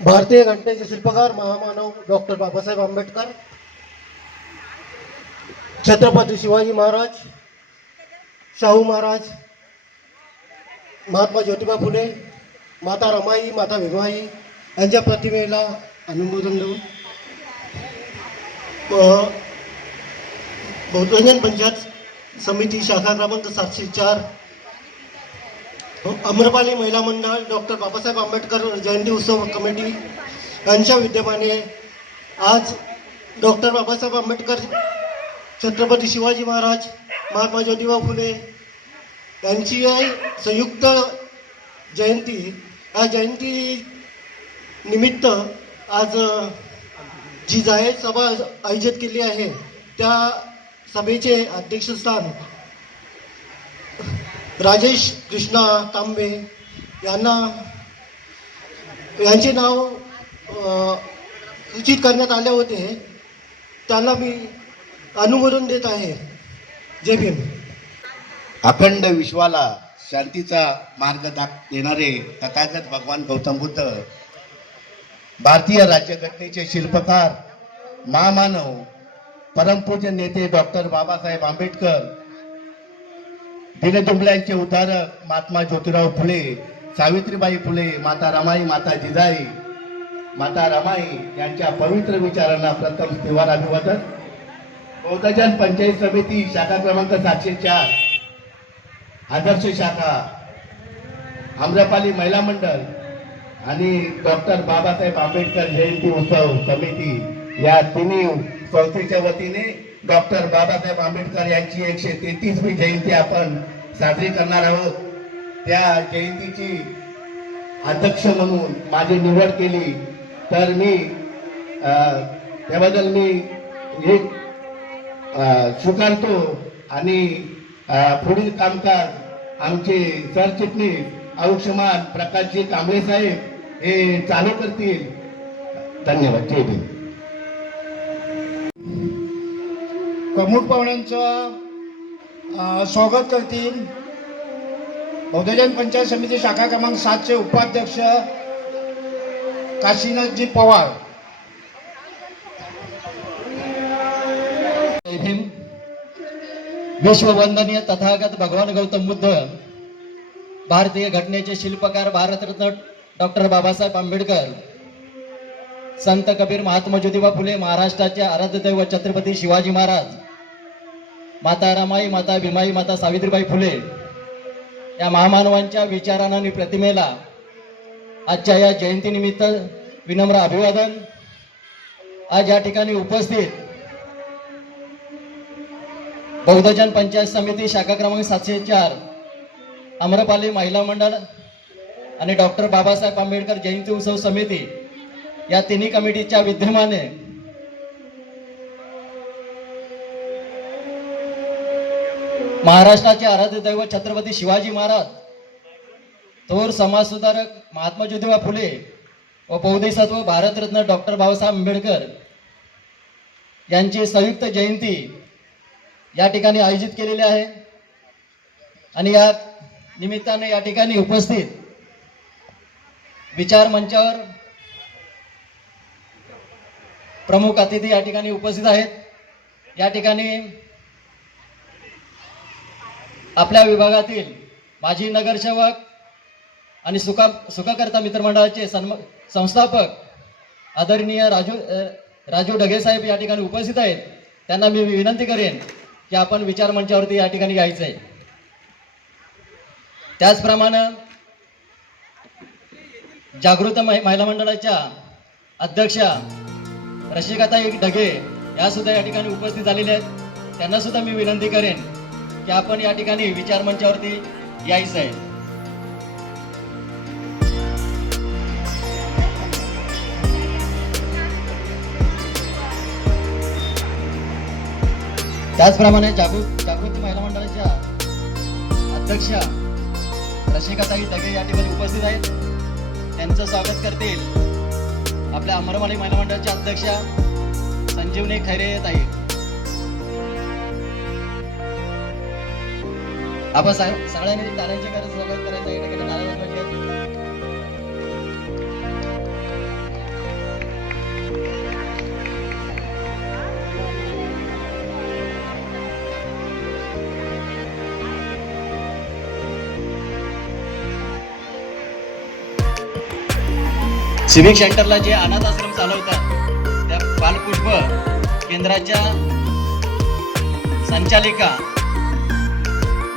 भारतीय घटनेचे शिल्पकार महामानव डॉक्टर बाबासाहेब आंबेडकर, छत्रपती शिवाजी महाराज, शाहू महाराज, महात्मा ज्योतिबा फुले, माता रमाई, माता भीमाई यांच्या प्रतिमेला अभिवादन देऊन बहुजन पंचायत समिती शाखा क्रमांक 704 अम्रपाली महिला मंडळ डॉक्टर बाबासाहेब आंबेडकर जयंती उत्सव कमिटी यांच्या विद्यमाने आज डॉक्टर बाबासाहेब आंबेडकर, छत्रपती शिवाजी महाराज, महात्मा ज्योतिबा फुले यांची संयुक्त जयंती, या जयंती निमित्त आज जी जाहीर सभा आयोजित केली आहे त्या सभेचे अध्यक्षस्थान राजेश कृष्णा तांबे यांचे नाव सूचित करण्यात आले होते, त्यांना मी अनुमोदन देत आहे. जय भीम. अखंड विश्वाला शांतीचा मार्ग देणारे तथागत भगवान गौतम बुद्ध, भारतीय राज्यघटनेचे शिल्पकार महामानव परमपूज्य नेते डॉक्टर बाबासाहेब आंबेडकर, दीनदुबळ्यांचे उद्धारक महात्मा ज्योतिराव फुले, सावित्रीबाई फुले, माता रमाई, माता जिजाई, माता रमाई यांच्या पवित्र विचारांना प्रथम स्थिवार अभिवादन. बहुजन पंचायत समिती शाखा क्रमांक 704 आदर्श शाखा, आम्रपाली महिला मंडळ आणि डॉक्टर बाबासाहेब आंबेडकर जयंती उत्सव समिती या तिन्ही संस्थेच्या वतीने डॉक्टर बाबासाहेब आंबेडकर यांची 133वी जयंती आपण साजरी करणार आहोत. त्या जयंतीची अध्यक्ष म्हणून माझी निवड केली, तर मी त्याबद्दल मी एक स्वीकारतो आणि पुढील कामकाज आमचे सरचिटणीस आयुष्यमान प्रकाशजी कांबळे साहेब हे चालू करतील. धन्यवाद. जय भीम. प्रमुख पाहुण्यांचं स्वागत करतील बहुजन पंचायत समिती शाखा क्रमांक 7चे उपाध्यक्ष काशीनाथजी पवार. जय भीम. विश्ववंदनीय तथागत भगवान गौतम बुद्ध, भारतीय घटनेचे शिल्पकार भारतरत्न डॉक्टर बाबासाहेब आंबेडकर, संत कबीर, महात्मा ज्योतिबा फुले, महाराष्ट्राचे आराध्य दैवत छत्रपती शिवाजी महाराज, माता रमाई, माता भीमाई, माता सावित्रीबाई फुले या महामानवांच्या विचारांना आणि प्रतिमेला आजच्या या जयंतीनिमित्त विनम्र अभिवादन. आज या ठिकाणी उपस्थित बहुजन पंचायत समिती शाखा क्रमांक 704 अम्रपाली महिला मंडळ आणि डॉक्टर बाबासाहेब आंबेडकर जयंती उत्सव समिती या तिन्ही कमिटीच्या विद्यमाने महाराष्ट्राचे आराध्य दैवत छत्रपती शिवाजी महाराज, थोर समाजसुधारक महात्मा ज्योतिबा फुले व बोधिसत्व भारतरत्न डॉक्टर बाबासाहेब आंबेडकर यांची संयुक्त जयंती या ठिकाणी आयोजित केलेली आहे. आणि या निमित्ताने या ठिकाणी उपस्थित विचार मंचावर प्रमुख अतिथी या ठिकाणी उपस्थित आहेत. या ठिकाणी आपल्या विभागातील माजी नगरसेवक आणि सुखकर्ता मित्रमंडळाचे संस्थापक आदरणीय राजू ढगे साहेब या ठिकाणी उपस्थित आहेत. त्यांना मी विनंती करेन की आपण विचार मंचावरती या ठिकाणी यायचं आहे. त्याचप्रमाणे जागृत महिला मंडळाच्या अध्यक्षा रसिकाताई ढगे या सुद्धा या ठिकाणी उपस्थित झालेल्या आहेत. त्यांना सुद्धा मी विनंती करेन की आपण या ठिकाणी विचार मंचावरती यायचं आहे. त्याचप्रमाणे जागृत महिला मंडळाच्या अध्यक्षा रसिकाताई ढगे या ठिकाणी उपस्थित आहेत. त्यांचं स्वागत करतील आपल्या अमरमाली महिला मंडळाच्या अध्यक्षा संजीवनी खैरे ताई. आपण सगळ्यांनी टाळ्यांची गरज स्वागत करायचं. या ठिकाणी नारळ वाजवायचे. सिविक सेंटरला जे अनाथ आश्रम चालवतात त्या बालपुष्प केंद्राच्या संचालिका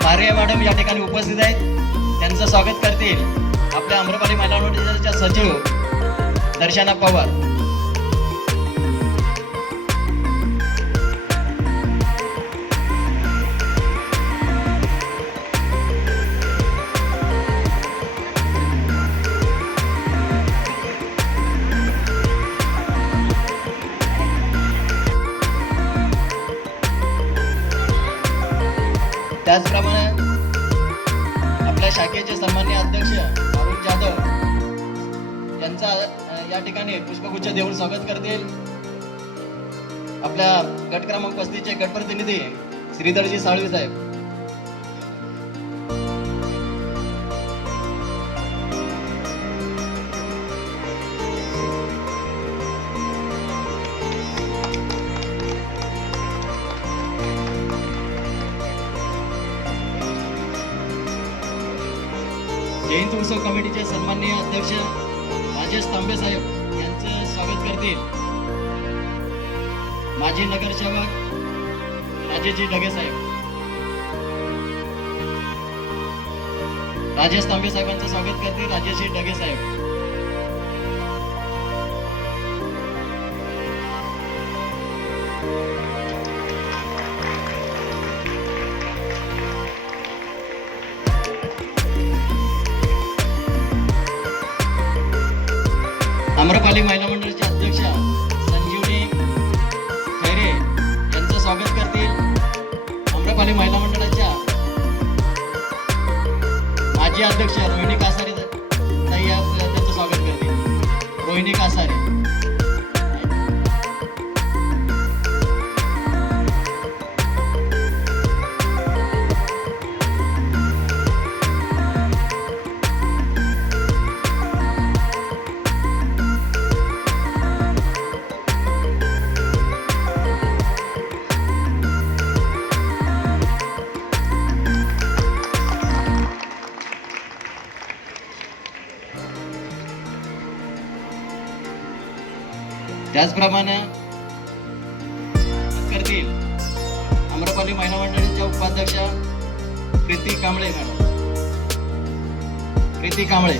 मारिया मॅडम या ठिकाणी उपस्थित आहेत. त्यांचं स्वागत करतील आपल्या आम्रपाली महिला मंडळाच्या सचिव दर्शना पवार. त्याचप्रमाणे आपल्या शाखेचे सन्माननीय अध्यक्ष अरुण जाधव यांचा या ठिकाणी पुष्पगुच्छ देऊन स्वागत करतील आपल्या गट क्रमांक 35 चे गट प्रतिनिधी श्रीधरजी साळवी साहेब. जयंत उत्सव कमिटीचे सन्माननीय अध्यक्ष राजेश तांबे साहेब यांचं स्वागत करतील माजी नगरसेवक राजेशजी ढगे साहेब. राजेश तांबे साहेबांचं स्वागत करतील राजेशजी ढगे साहेब. आम्रपाली महिला मंडळाच्या अध्यक्षा संजीवनी खैरे यांचं स्वागत करतील आम्रपाली महिला मंडळाच्या माजी अध्यक्ष रोहिणी कासारे ताई त्यांचं स्वागत करतील रोहिणी कासारे. त्याचप्रमाणे करतील आम्रपाली महिला मंडळाच्या उपाध्यक्षा प्रीती कांबळे मॅडम. प्रीती कांबळे.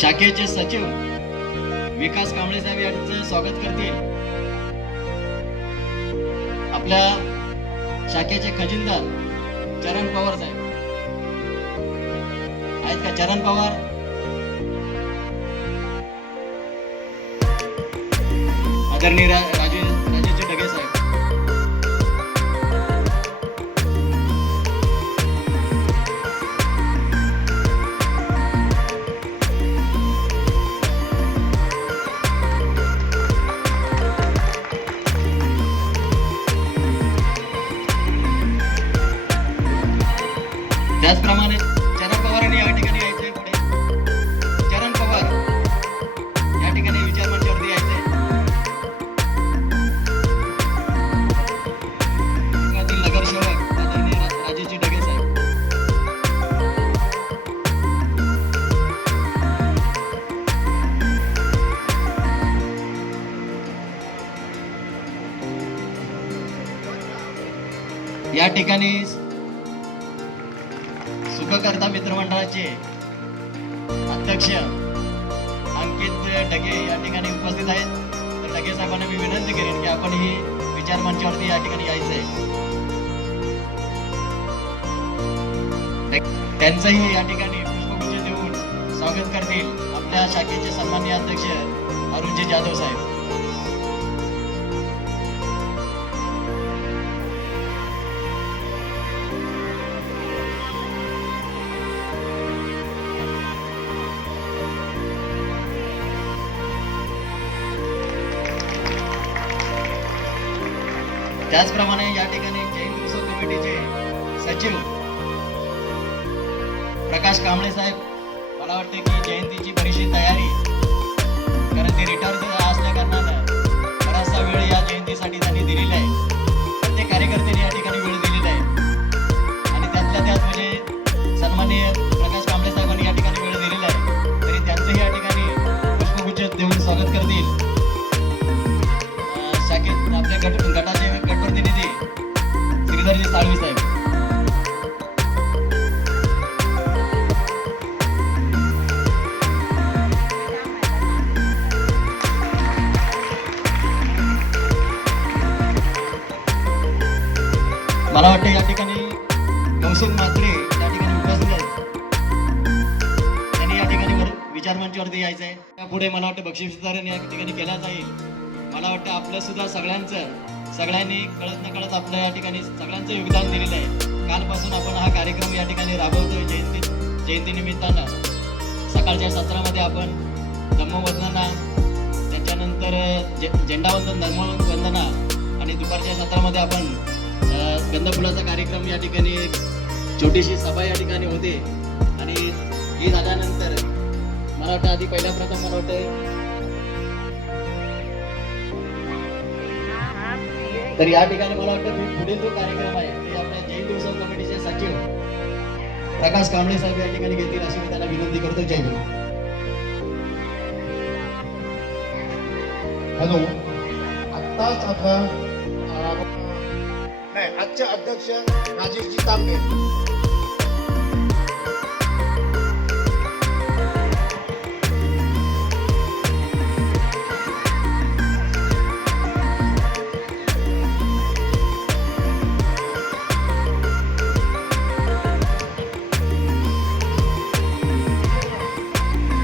शाखेचे सचिव विकास कांबळे साहेब यांचं स्वागत करतील आपल्या शाखेचे खजिनदार चरण पवार साहेब आहेत का? चरण पवार. आदरणीय राजेशजी ढगे साहेब. त्याचप्रमाणे चरण पवारांनी या ठिकाणी यायचंय पुढे. चरण पवार या ठिकाणी विचार मंचावरती यायचंय. नगरसेवक आदरणीय राजेशजी ढगे साहेब. या ठिकाणी सुखकर्ता मित्रमंडळाचे अध्यक्ष अंकित ढगे या ठिकाणी उपस्थित आहेत. तर ढगे साहेबांना मी विनंती करेन की आपण ही विचार मंचावरती या ठिकाणी यायचंय. त्यांचंही या ठिकाणी पुष्पगुच्छ देऊन स्वागत करतील आपल्या शाखेचे सन्माननीय अध्यक्ष अरुणजी जाधव साहेब. त्याचप्रमाणे या ठिकाणी जैन उत्सव कमिटीचे सचिव प्रकाश कांबळे साहेब, मला वाटतं की जयंतीची बरीचशी तयारी, कारण ते रिटायर असल्या कारणानं बराचसा वेळ या जयंतीसाठी त्यांनी दिलेला आहे. प्रत्येक कार्यकर्त्यांनी या ठिकाणी वेळ दिलेला आहे आणि त्यातल्या त्यात म्हणजे सन्माननीय प्रकाश कांबळे साहेबांनी या ठिकाणी वेळ दिलेला आहे, तरी त्यांचंही या ठिकाणी पुष्पगुच्छ देऊन स्वागत करतील. शाखेत आपल्या गटाचे गटप्रतिनिधी श्रीधरजी साळवी साहेब. मला वाटतं या ठिकाणी कौशिक म्हात्रे या ठिकाणी उपस्थित आहेत. त्यांनी या ठिकाणी विचारमंचावरती यायचं आहे. त्यापुढे मला वाटतं बक्षीस वितरण या ठिकाणी केलं जाईल. मला वाटतं आपलं सुद्धा सगळ्यांनी कळत नकळत आपलं या ठिकाणी सगळ्यांचं योगदान दिलेलं आहे. कालपासून आपण हा कार्यक्रम या ठिकाणी राबवतोय. जयंती निमित्तानं सकाळच्या सत्रामध्ये आपण धम्मवंदना, त्याच्यानंतर झेंडावंदन, धर्मवंदना आणि दुपारच्या सत्रामध्ये आपण गंधफुलाचा कार्यक्रम या ठिकाणी एक छोटीशी सभा या ठिकाणी होते. आणि ही झाल्यानंतर मला वाटतं आधी पहिल्या प्रथम मला वाटतं तर या ठिकाणी मला वाटतं पुढील जो कार्यक्रम आहे ते आपल्या जयंती उत्सव कमिटीचे सचिव प्रकाश कांबळे साहेब या ठिकाणी घेतील अशी मी त्यांना विनंती करतो. जय भीम. हॅलो, आत्ताच आता आजचे अध्यक्ष राजेशजी तांबे.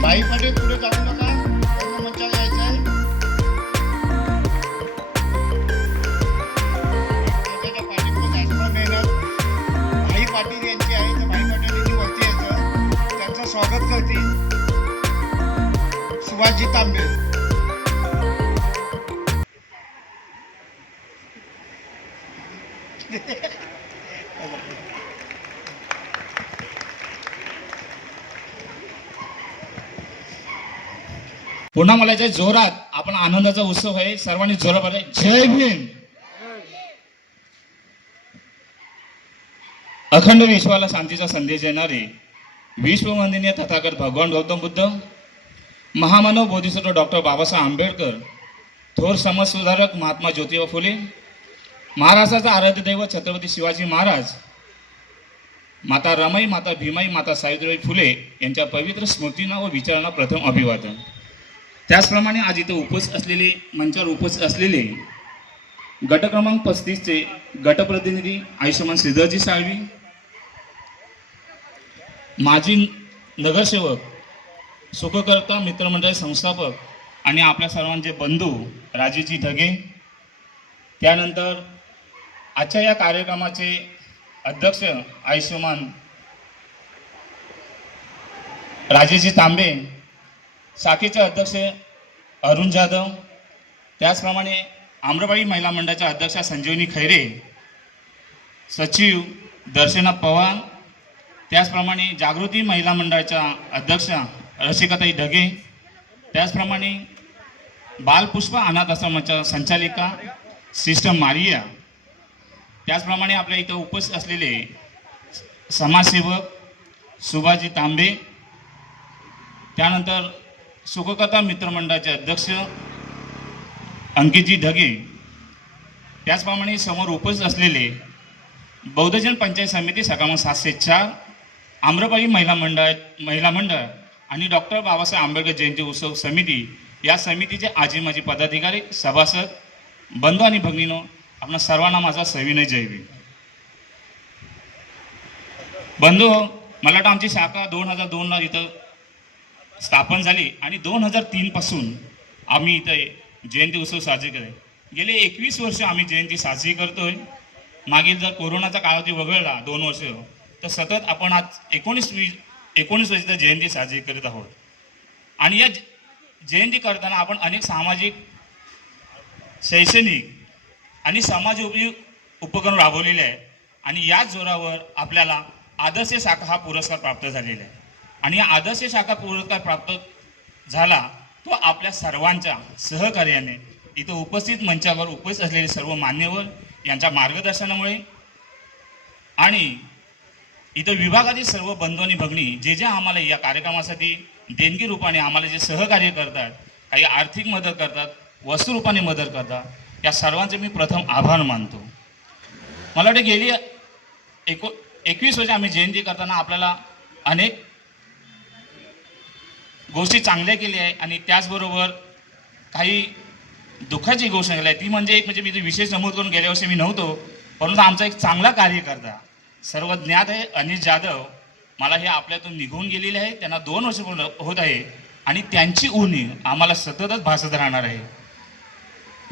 बाई पाटील पुढे जाऊ नका, त्यांना मंचाला यायचं आहे. त्याच्या पाठीपुढे जास्त मेहनत भाई पाटील यांची आहे. तर भाई पाटील वरती यायचं, त्यांचं स्वागत करतील सुभाषजी तांबे. पुन्हा मला जोरात आपण आनंदाचा उत्सव आहे, सर्वांनी जोरात जय भीम. अखंड विश्वाला शांतीचा संदेश देणारे विश्ववंदनीय तथागत भगवान गौतम बुद्ध, महामानव बोधिसत्व डॉक्टर बाबासाहेब आंबेडकर, थोर समाजसुधारक महात्मा ज्योतिबा फुले, महाराष्ट्राचा आराध्य दैवत छत्रपती शिवाजी महाराज, माता रमाई, माता भीमाई, माता सावित्रीबाई फुले यांच्या पवित्र स्मृतींना व विचारांना प्रथम अभिवादन. त्याचप्रमाणे आज इथं मंचावर उपस्थित असलेले गट क्रमांक 35चे गटप्रतिनिधी आयुष्यमान श्रीधरजी साळवी, माजी नगरसेवक, सुखकर्ता मित्रमंडळ संस्थापक आणि आपल्या सर्वांचे बंधू राजेशजी ढगे, त्यानंतर आजच्या या कार्यक्रमाचे अध्यक्ष आयुष्यमान राजेशजी तांबे, शाखेचे अध्यक्ष अरुण जाधव, त्याचप्रमाणे आम्रपाली महिला मंडळाच्या अध्यक्षा संजीवनी खैरे, सचिव दर्शना पवार, त्याचप्रमाणे जागृती महिला मंडळाच्या अध्यक्षा रसिकाताई ढगे, त्याचप्रमाणे बालपुष्पा अनाथ आश्रमाच्या संचालिका सिस्टर मारिया, त्याचप्रमाणे आपल्या इथं उपस्थित असलेले समाजसेवक सुभाषजी तांबे, त्यानंतर सुखकथा मित्रमंडळाचे अध्यक्ष अंकितजी ढगे, त्याचप्रमाणे समोर उपस्थित असलेले बौद्धजन पंचायत समिती सकाळ 704, आम्रपाली महिला मंडळ आणि डॉक्टर बाबासाहेब आंबेडकर जयंती उत्सव समिती या समितीचे आजी माजी पदाधिकारी, सभासद, बंधू आणि भगिनीनो, आपणा सर्वांना माझा सविनय जय भीम. बंधू, मला वाटतं आमची शाखा 2002ला इथं स्थापन झाली आणि 2003 पासून आम्ही इथे जयंती उत्सव साजरी करतोय. गेले 21 वर्ष आम्ही जयंती साजरी करतोय. मागील जर कोरोनाचा कालावधी वगळला 2 वर्ष, तर सतत आपण आज 19 वर्ष जयंती साजरी करत आहोत. आणि या जयंती करताना आपण अनेक सामाजिक, शैक्षणिक आणि समाज उपक्रम राबवलेले आहे आणि याच जोरावर आपल्याला आदर्श शाखा हा पुरस्कार प्राप्त झालेला आहे. आणि या आदर्श शाखा पुरस्कार प्राप्त झाला तो आपल्या सर्वांच्या सहकार्याने इथं उपस्थित मंचावर उपस्थित असलेले सर्व मान्यवर यांच्या मार्गदर्शनामुळे आणि इथं विभागातील सर्व बंधू आणि भगिनी जे जे आम्हाला या कार्यक्रमासाठी देणगी रूपाने आम्हाला जे सहकार्य करतात, काही आर्थिक मदत करतात, वस्तू रूपाने मदत करतात, या सर्वांचे मी प्रथम आभार मानतो. मला वाटतं गेली 21 वर्ष आम्ही जयंती करताना आपल्याला अनेक गोष्टी चांगल्या केल्या आहे आणि त्याचबरोबर काही दुःखाची गोष्ट केली आहे. ती म्हणजे मी ते विशेष नमूद करून गेल्या वर्षी मी नव्हतो, परंतु आमचा एक चांगला कार्यकर्ता सर्व ज्ञात आहे अनिश जाधव, मला हे आपल्यातून निघून गेलेले आहे. त्यांना 2 वर्ष पूर्ण होत आहे आणि त्यांची उणीव आम्हाला सततच भासत राहणार आहे.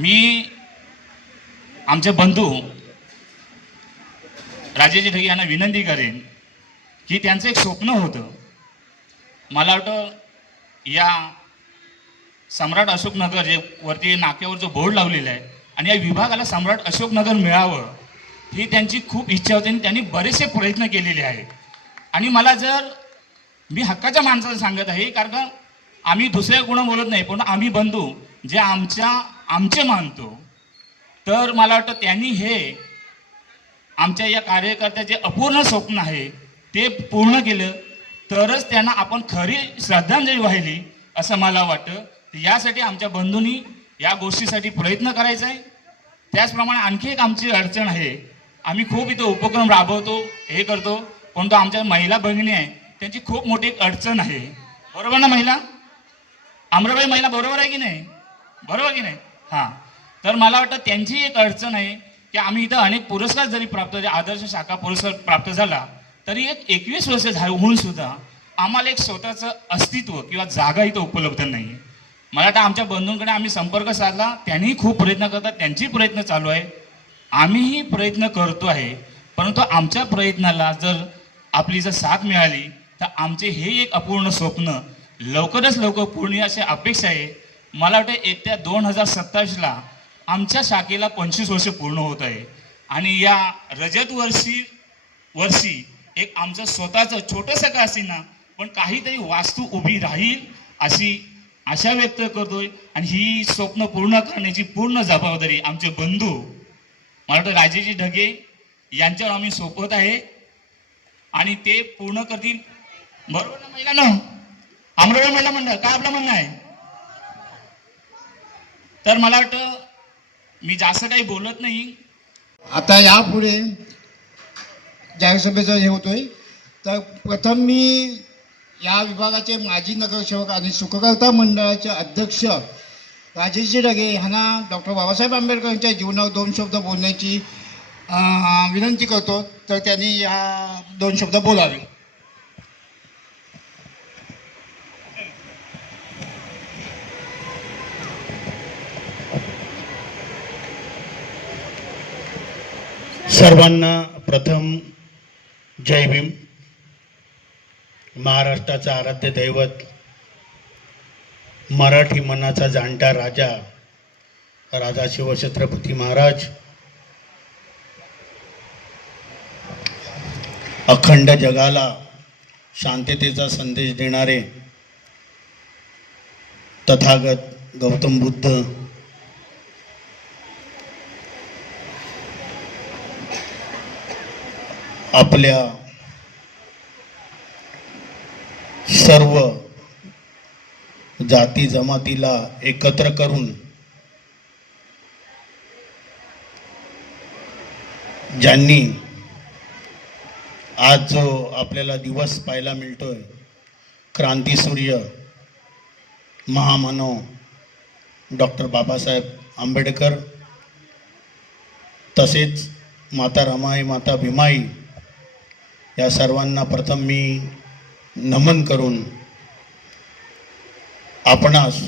मी आमचे बंधू राजेश ढगे यांना विनंती करेन की त्यांचं एक स्वप्न होतं. मला वाटतं या सम्राट अशोकनगर जे वरती नाक्यावर जो बोर्ड लावलेला आहे आणि या विभागाला सम्राट अशोकनगर मिळावं ही त्यांची खूप इच्छा होती आणि त्यांनी बरेचसे प्रयत्न केलेले आहेत. आणि मला जर मी हक्काच्या माणसाला सांगत आहे, कारण का आम्ही दुसऱ्या गुण बोलत नाही, पण आम्ही बंधू जे आमचे मानतो, तर मला वाटतं त्यांनी हे आमच्या या कार्यकर्त्याचे अपूर्ण स्वप्न आहे ते पूर्ण केलं तरच त्यांना आपण खरी श्रद्धांजली वाहिली असं मला वाटतं. यासाठी आमच्या बंधूंनी या गोष्टीसाठी प्रयत्न करायचा आहे. त्याचप्रमाणे आणखी एक आमची अडचण आहे, आम्ही खूप इथं उपक्रम राबवतो, हे करतो, परंतु आमच्या महिला भगिनी आहे त्यांची खूप मोठी एक अडचण आहे. बरोबर ना महिला? अमराबाई महिला बरोबर आहे की नाही? बरोबर की नाही? हां. तर मला वाटतं त्यांची एक अडचण आहे की आम्ही इथं अनेक पुरस्कार जरी प्राप्त झाले, आदर्श शाखा पुरस्कार प्राप्त झाला तरी एक 21 वर्ष होऊन सुद्धा आम्हाला एक स्वतःचं अस्तित्व किंवा जागा इथं उपलब्ध नाही. मला वाटतं आमच्या बंधूंकडे आम्ही संपर्क साधला, त्यांनीही खूप प्रयत्न करतात, त्यांची प्रयत्न चालू आहे, आम्हीही प्रयत्न करतो आहे. परंतु आमच्या प्रयत्नाला जर आपली जर साथ मिळाली तर आमचे हे एक अपूर्ण स्वप्न लवकरच लवकर पूर्ण अशी अपेक्षा आहे. मला वाटतं येत्या 2027ला आमच्या शाखेला 25 वर्ष पूर्ण होत आहे आणि या रजत वर्षी एक आमचं स्वतःचं छोटंसं का असेना पण काहीतरी वास्तू उभी राहील अशी आशा व्यक्त करतोय. आणि ही स्वप्न पूर्ण करण्याची पूर्ण जबाबदारी आमचे बंधू मला वाटतं राजेशजी ढगे यांच्यावर आम्ही सोपवत आहे आणि ते पूर्ण करतील. बरोबर ना महिलांनो? अमरावती महिला मंडळ काय आपलं म्हणणं आहे? तर मला वाटतं मी जास्त काही बोलत नाही. आता यापुढे जाहीर सभेचं हे होतोय, तर प्रथम मी या विभागाचे माजी नगरसेवक आणि सुखकर्ता मंडळाचे अध्यक्ष राजेशजी ढगे यांना डॉक्टर बाबासाहेब आंबेडकर यांच्या जीवनावर 2 शब्द बोलण्याची विनंती करतो. तर त्यांनी या 2 शब्द बोलावे. सर्वांना प्रथम जय भीम. महाराष्ट्राचा आराध्य दैवत, मराठी मनाचा जाणता राजा, राजा शिवछत्रपती महाराज, अखंड जगाला शांततेचा संदेश देणारे तथागत गौतम बुद्ध, आपल्या सर्व जाती जमातीला एकत्र करून ज्यांनी आज जो आपल्याला दिवस पाहायला मिळतोय, क्रांतीसूर्य महामानव डॉक्टर बाबासाहेब आंबेडकर, तसेच माता रमाई, माता भीमाई, या सर्वांना प्रथम मी नमन करून आपणास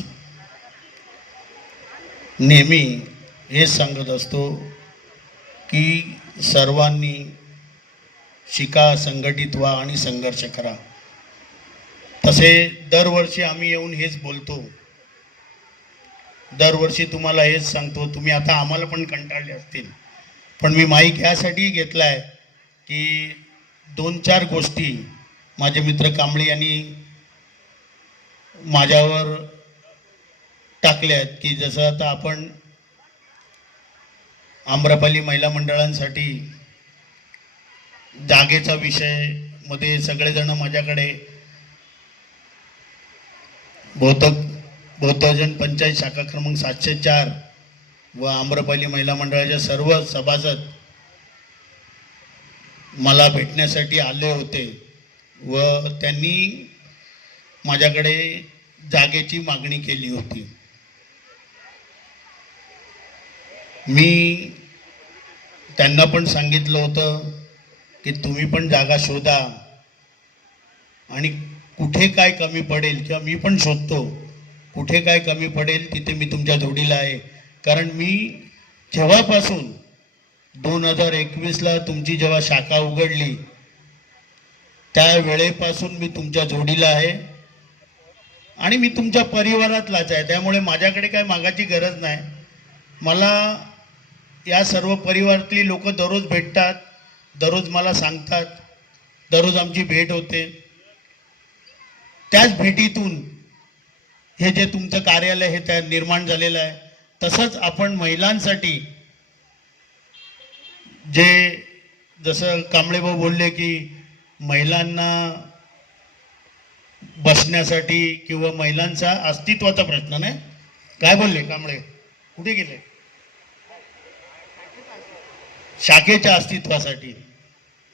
नेहमी हेच सांगत असतो की सर्वांनी शिका, संघटित व्हा आणि संघर्ष करा. तसे दरवर्षी आम्ही येऊन हेच बोलतो, दरवर्षी तुम्हाला हेच सांगतो. तुम्ही आता आम्हाला पण कंटाळले असतील, पण मी माईक ह्यासाठी घेतला आहे की 2-4 गोष्टी माझे मित्र कांबळे यांनी माझ्यावर टाकल्या आहेत, की जसं आता आपण आम्रपाली महिला मंडळांसाठी जागेचा विषय मध्ये सगळेजण माझ्याकडे बौद्धजन पंचायत शाखा क्रमांक 704 व आम्रपाली महिला मंडळाच्या सर्व सभासद मला भेटण्यासाठी आले होते व त्यांनी माझ्याकडे जागेची मागणी केली होती. मी त्यांना पण सांगितलं होतं की तुम्ही पण जागा शोधा आणि कुठे काय कमी पडेल किंवा मी पण शोधतो, कुठे काय कमी पडेल तिथे मी तुमच्या जोडीला आहे. कारण मी जेव्हापासून 2021ला तुमची जेव्हा शाखा उघडली त्या वेळेपासून मी तुमच्या जोडीला आहे आणि मी तुमच्या परिवारातलाच आहे. त्यामुळे माझ्याकडे काय मागायची गरज नाही. मला या सर्व परिवारातली लोक दररोज भेटतात, दररोज मला सांगतात, दररोज आमची भेट होते. त्याच भेटीतून हे जे तुमचं कार्यालय हे त्या निर्माण झालेलं आहे. तसंच आपण महिलांसाठी जे जसं कांबळेभाऊ बोलले की महिलांना बसण्यासाठी किंवा महिलांचा अस्तित्वाचा प्रश्न नाही, काय बोलले कांबळे, कुठे गेले, शाखेच्या अस्तित्वासाठी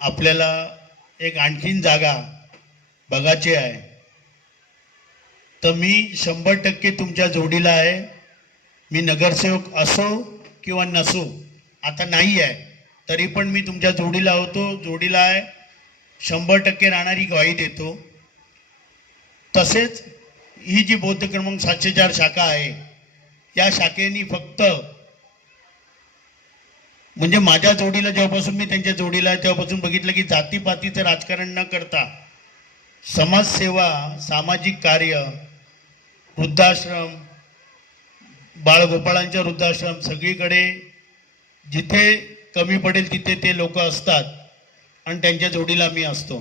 आपल्याला एक आणखीन जागा बघायची आहे. तर मी 100% तुमच्या जोडीला आहे. मी नगरसेवक असो किंवा नसो, आता नाही आहे तरी पण मी तुमच्या जोडीला जोडीला आहे. 100% राहणारी ग्वाही देतो. तसेच ही जी बौद्ध क्रमांक 704 शाखा आहे या शाखेनी फक्त म्हणजे माझ्या जोडीला जेव्हापासून मी त्यांच्या जोडीला आहे तेव्हापासून बघितलं की जातीपातीचं राजकारण न करता समाजसेवा, सामाजिक कार्य, वृद्धाश्रम, बाळगोपाळांच्या वृद्धाश्रम सगळीकडे जिथे कमी पडेल तिथे ते लोक असतात आणि त्यांच्या जोडीला मी असतो.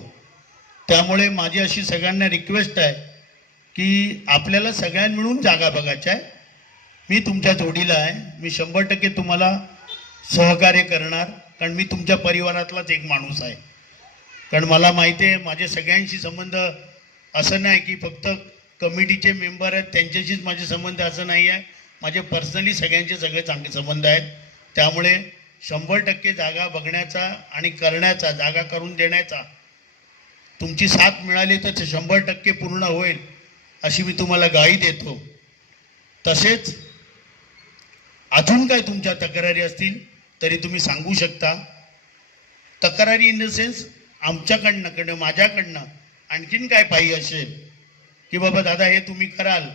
त्यामुळे माझी अशी सगळ्यांना रिक्वेस्ट आहे की आपल्याला सगळ्यांना मिळून जागा बघायच्या आहे. मी तुमच्या जोडीला आहे. मी 100% तुम्हाला सहकार्य करणार, कारण मी तुमच्या परिवारातलाच एक माणूस आहे. कारण मला माहिती आहे माझे सगळ्यांशी संबंध असं नाही की फक्त कमिटीचे मेंबर आहेत त्यांच्याशीच माझे संबंध असं नाही आहे. माझे पर्सनली सगळ्यांचे सगळे चांगले संबंध आहेत. त्यामुळे 100% जागा बघण्याचा आणि करण्याचा, जागा करून देण्याचा तुमची साथ मिळाली तर ते 100% पूर्ण होईल अशी मी तुम्हाला ग्वाही देतो. तसेच अजून काय तुमच्या तक्रारी असतील तरी तुम्ही सांगू शकता. तक्रारी इन द सेन्स आमच्याकडनं माझ्याकडनं आणखीन काय पाहिजे असेल की बाबा दादा हे तुम्ही कराल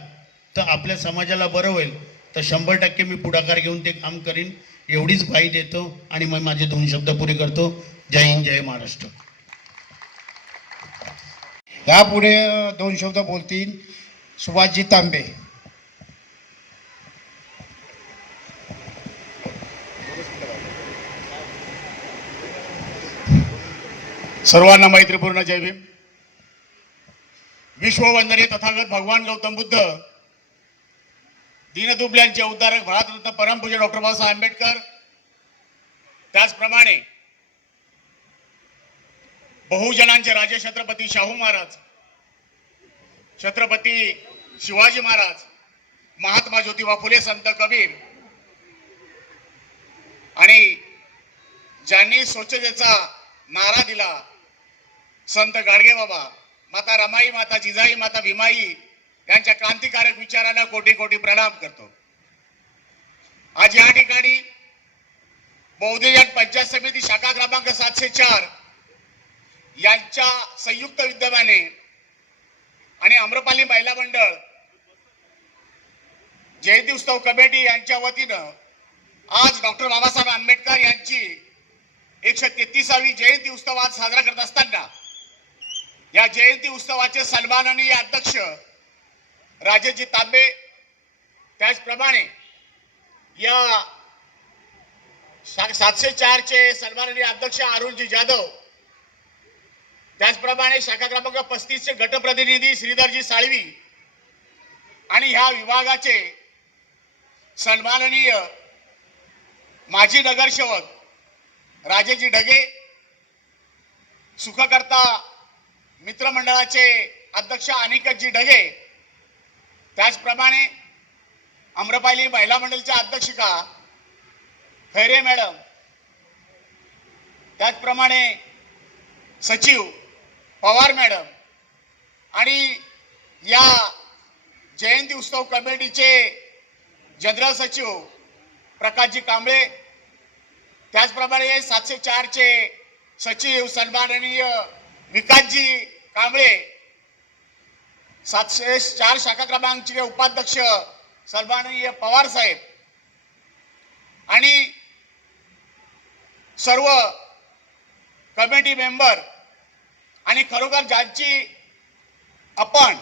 तर आपल्या समाजाला बरं होईल, तर 100% मी पुढाकार घेऊन ते काम करीन एवढीच ग्वाही देतो आणि मग माझे 2 शब्द पुरे करतो. जय हिंद, जय महाराष्ट्र. यापुढे 2 शब्द बोलतील सुभाषजी तांबे. सर्वांना मैत्रीपूर्ण जय भीम. विश्ववंदनीय तथागत भगवान गौतम बुद्ध, दीनदुबल्यांचे उद्धारक भारतरत्न परमपूज्य डॉक्टर बाबासाहेब आंबेडकर, त्याचप्रमाणे बहुजनांचे राजे छत्रपती शाहू महाराज, छत्रपती शिवाजी महाराज, महात्मा ज्योतिबा फुले, संत कबीर आणि ज्यांनी स्वच्छतेचा नारा दिला संत गाडगे बाबा, माता रमाई, माता जिजाई, माता भीमाई यांच्या क्रांतिकारक विचारांना कोटी कोटी प्रणाम करतो. आज या ठिकाणी बौद्धजन पंचायत समिती शाखा क्रमांक 704 यांच्या संयुक्त विद्यमाने आणि आम्रपाली महिला मंडळ जयंती उत्सव कमिटी यांच्या वतीनं आज डॉक्टर बाबासाहेब आंबेडकर यांची 133वी जयंती उत्सव आज साजरा करत असताना या जयंती उत्सवाचे सन्माननीय अध्यक्ष राजेशजी तांबे, त्याचप्रमाणे या 704 चे सन्माननीय अध्यक्ष अरुणजी जाधव त्याचप्रमाणे शाखा क्रमांक 35 चे गटप्रतिनिधी श्रीधरजी साळवी आणि ह्या विभागाचे सन्माननीय माजी नगरसेवक राजेजी ढगे, सुखकर्ता मित्रमंडळाचे अध्यक्ष अनिकेतजी ढगे, त्याचप्रमाणे आम्रपाली महिला मंडळच्या अध्यक्षिका खैरे मॅडम, त्याचप्रमाणे सचिव पवार मॅडम आणि या जयंती उत्सव कमिटीचे जनरल सचिव प्रकाशजी कांबळे, त्याचप्रमाणे 704 चे सचिव सन्माननीय विकासजी कांबळे, 704 शाखा क्रमांकचे उपाध्यक्ष सन्माननीय पवार साहेब आणि सर्व कमिटी मेंबर आणि खरोखर ज्यांची आपण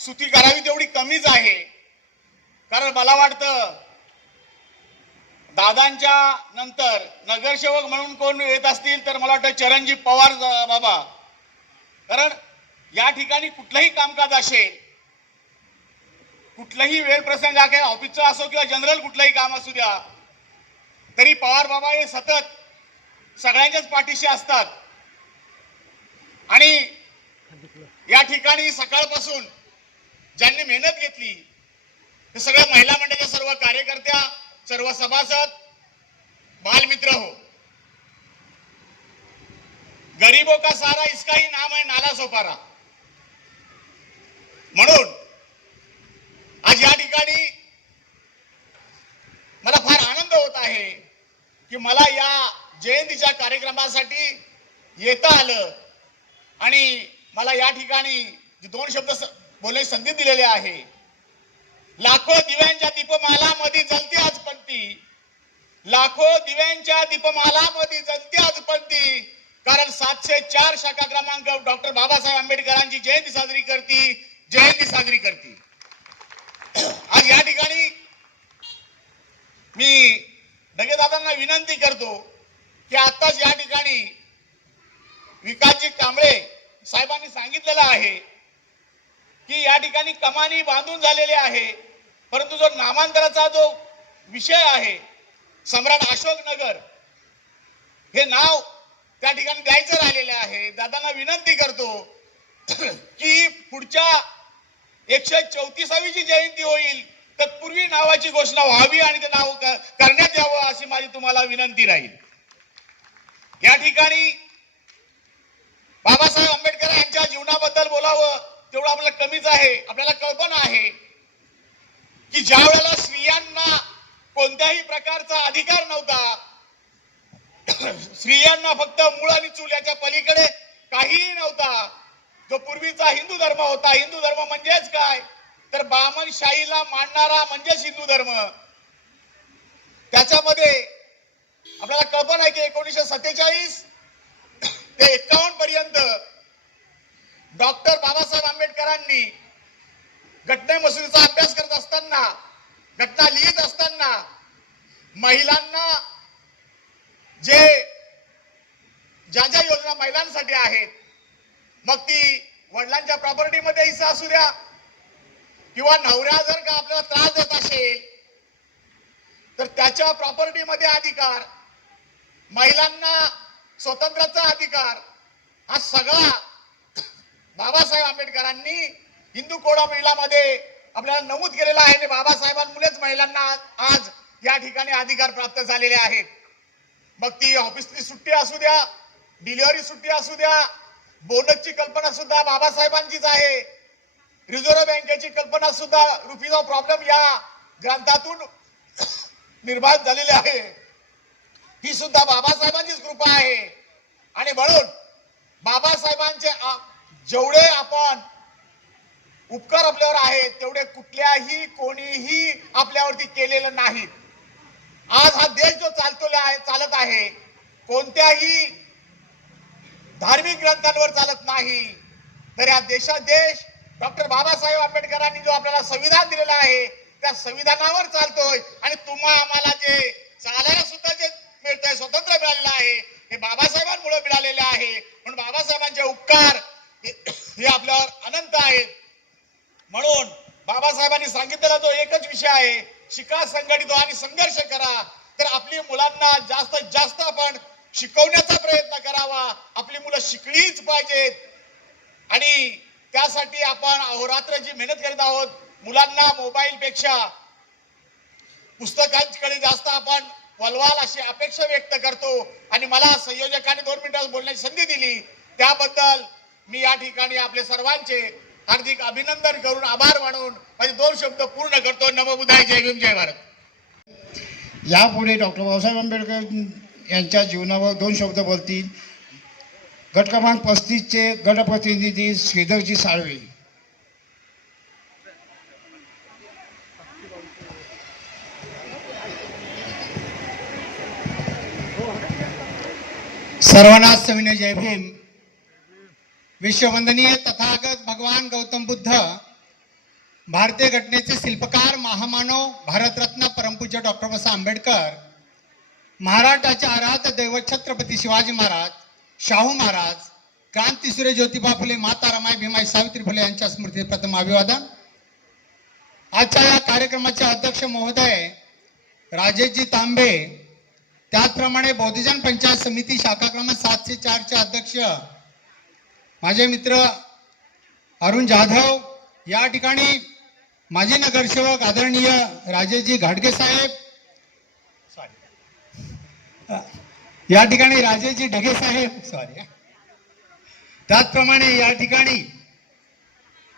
स्तुती करावी तेवढी कमीच आहे. कारण मला वाटतं दादांच्या नंतर नगरसेवक म्हणून कोण येत असतील तर मला वाटतं चरणजी पवार बाबा. कारण या ठिकाणी कुठलंही कामकाज असेल, कुठलंही वेळ प्रसंग आहे, ऑफिसचा असो किंवा जनरल कुठलंही काम असू द्या, तरी पवार बाबा हे सतत सगळ्यांच्याच पाठीशी असतात. आणि या ठिकाणी सकाळपासून ज्यांनी मेहनत घेतली ते सगळ्या महिला मंडळाच्या सर्व कार्यकर्त्या, सर्व सभासद, बालमित्र हो. गरीबों का सारा इसका ही नाम है नाला सोपारा. म्हणून आज या ठिकाणी मला फार आनंद होत आहे की मला या जयंतीच्या कार्यक्रमासाठी येता आलं आणि मला या ठिकाणी दोन शब्द बोलण्याची संधी दिलेली आहे. लाखो दिव्यांच्या दीपमालामध्ये जलते आज पंथी, लाखो दिव्यांच्या दीपमालामध्ये जलते आज पंथी. कारण 704 शाखा क्रमांक डॉक्टर बाबासाहेब आंबेडकरांची जयंती साजरी करते. आज या ठिकाणी मी ढगेदादांना विनंती करतो की आताच या ठिकाणी विकासजी कांबळे साहेबांनी सांगितलेलं आहे की या ठिकाणी कमानी बांधून झालेले आहे, परंतु जो नामांतराचा जो विषय आहे सम्राट अशोक नगर हे नाव त्या ठिकाणी द्यायचं राहिलेलं आहे. दादांना विनंती करतो की पुढच्या 134वी जी जयंती होईल तत्पूर्वी नावाची घोषणा व्हावी आणि ते नाव करण्यात यावं अशी माझी तुम्हाला विनंती राहील. या ठिकाणी बाबासाहेब आंबेडकर यांच्या जीवनाबद्दल बोलावं तेवढं आपल्याला कमीच आहे. आपल्याला कल्पना आहे की ज्या वेळेला स्त्रियांना कोणत्याही प्रकारचा अधिकार नव्हता, स्त्रियांना फक्त मूळ आणि चूल याच्या पलीकडे काहीही नव्हता, जो पूर्वीचा हिंदू धर्म होता. हिंदू धर्म म्हणजेच काय तर ब्राह्मणशाहीला मानणारा म्हणजेच हिंदू धर्म. त्याच्यामध्ये आपल्याला कल्पना आहे की 1947 ते 51 पर्यंत डॉक्टर बाबासाहेब आंबेडकरांनी घटना मसुदेचा अभ्यास करत असताना, घटना लिहित असताना महिलांना ज्या योजना महिलांसाठी आहेत, मग ती वडिलांच्या प्रॉपर्टीमध्ये हिस्सा असू द्या किंवा नवऱ्या जर का आपल्याला त्रास देत असेल तर त्याच्या प्रॉपर्टीमध्ये अधिकार, महिलांना स्वातंत्र्याचा अधिकार, हा सगळा बाबासाहेब आंबेडकरांनी हिंदू कोड ऑफ लॉमध्ये आपल्याला नमूद केलेला आहे आणि बाबासाहेबांमुळेच महिलांना आज या ठिकाणी अधिकार प्राप्त झालेले आहेत. मग ती ऑफिसची सुट्टी असू द्या, डिलिव्हरी सुट्टी असू द्या, बोनसची कल्पना सुद्धा बाबासाहेबांचीच आहे. रिझर्व्ह बँकेची कल्पना सुद्धा रुपीज ऑफ प्रॉब्लेम या ग्रंथातून निर्माण झालेली आहे. ही सुद्धा बाबासाहेबांचीच कृपा आहे. आणि म्हणून बाबासाहेबांचे जेवढे आपण उपकार आपल्यावर आहेत तेवढे कुठल्याही कोणीही आपल्यावरती केलेलं नाहीत. आज हा देश जो चालत आहे कोणत्याही धार्मिक ग्रंथांवर चालत नाही, तर या देश डॉक्टर बाबासाहेब आंबेडकरांनी जो आपल्याला संविधान दिलेलं आहे त्या संविधानावर चालतोय. आणि तुम्हा आम्हाला जे चालायला सुद्धा जे मिळतंय, स्वतंत्र मिळालेलं आहे, हे बाबासाहेबांमुळे मिळालेले आहे. म्हणून बाबासाहेबांचे उपकार हे आपल्यावर अनंत आहेत. म्हणून बाबासाहेबांनी सांगितलेला जो एकच विषय आहे, शिका, संघटित व्हा आणि संघर्ष करा. तर आपली मुलांना जास्तीत जास्त आपण शिकवण्याचा प्रयत्न करावा. आपली मुलं शिकलीच पाहिजेत आणि त्यासाठी आपण अहोरात्र मेहनत करत आहोत. मुलांना मोबाईल पेक्षा पुस्तकांकडे जास्त आपण वळवाल अशी अपेक्षा व्यक्त करतो. आणि मला संयोजकांनी 2 मिनिटात बोलण्याची संधी दिली त्याबद्दल मी या ठिकाणी आपले सर्वांचे हार्दिक अभिनंदन करून आभार मानून माझे 2 शब्द पूर्ण करतो. नमो बुद्धाय, जय भीम, जय भारत. यापुढे डॉक्टर बाबासाहेब आंबेडकर यांच्या जीवनावर 2 शब्द बोलतील गट क्रमांक 35चे गटप्रतिनिधी श्रीधरजी साळवे. सर्वांना सविनय जय भीम. विश्ववंदनीय तथागत भगवान गौतम बुद्ध, भारतीय घटनेचे शिल्पकार, महामानव, भारतरत्न परमपूज्य डॉक्टर बाबासाहेब आंबेडकर, महाराष्ट्राचे आराध्य दैवत छत्रपती शिवाजी महाराज, शाहू महाराज, क्रांतीसूर्य ज्योतिबा फुले, माता रमाई, भीमाई, सावित्री फुले यांच्या स्मृती प्रथम अभिवादन. आजच्या या कार्यक्रमाचे अध्यक्ष महोदय राजेशजी तांबे, त्याचप्रमाणे बौद्धजन पंचायत समिती शाखा क्रमांक 704 चे अध्यक्ष माझे मित्र अरुण जाधव, या ठिकाणी माजी नगरसेवक आदरणीय राजेशजी घाडगे साहेब, या ठिकाणी राजेशजी ढगे साहेब, त्याचप्रमाणे या ठिकाणी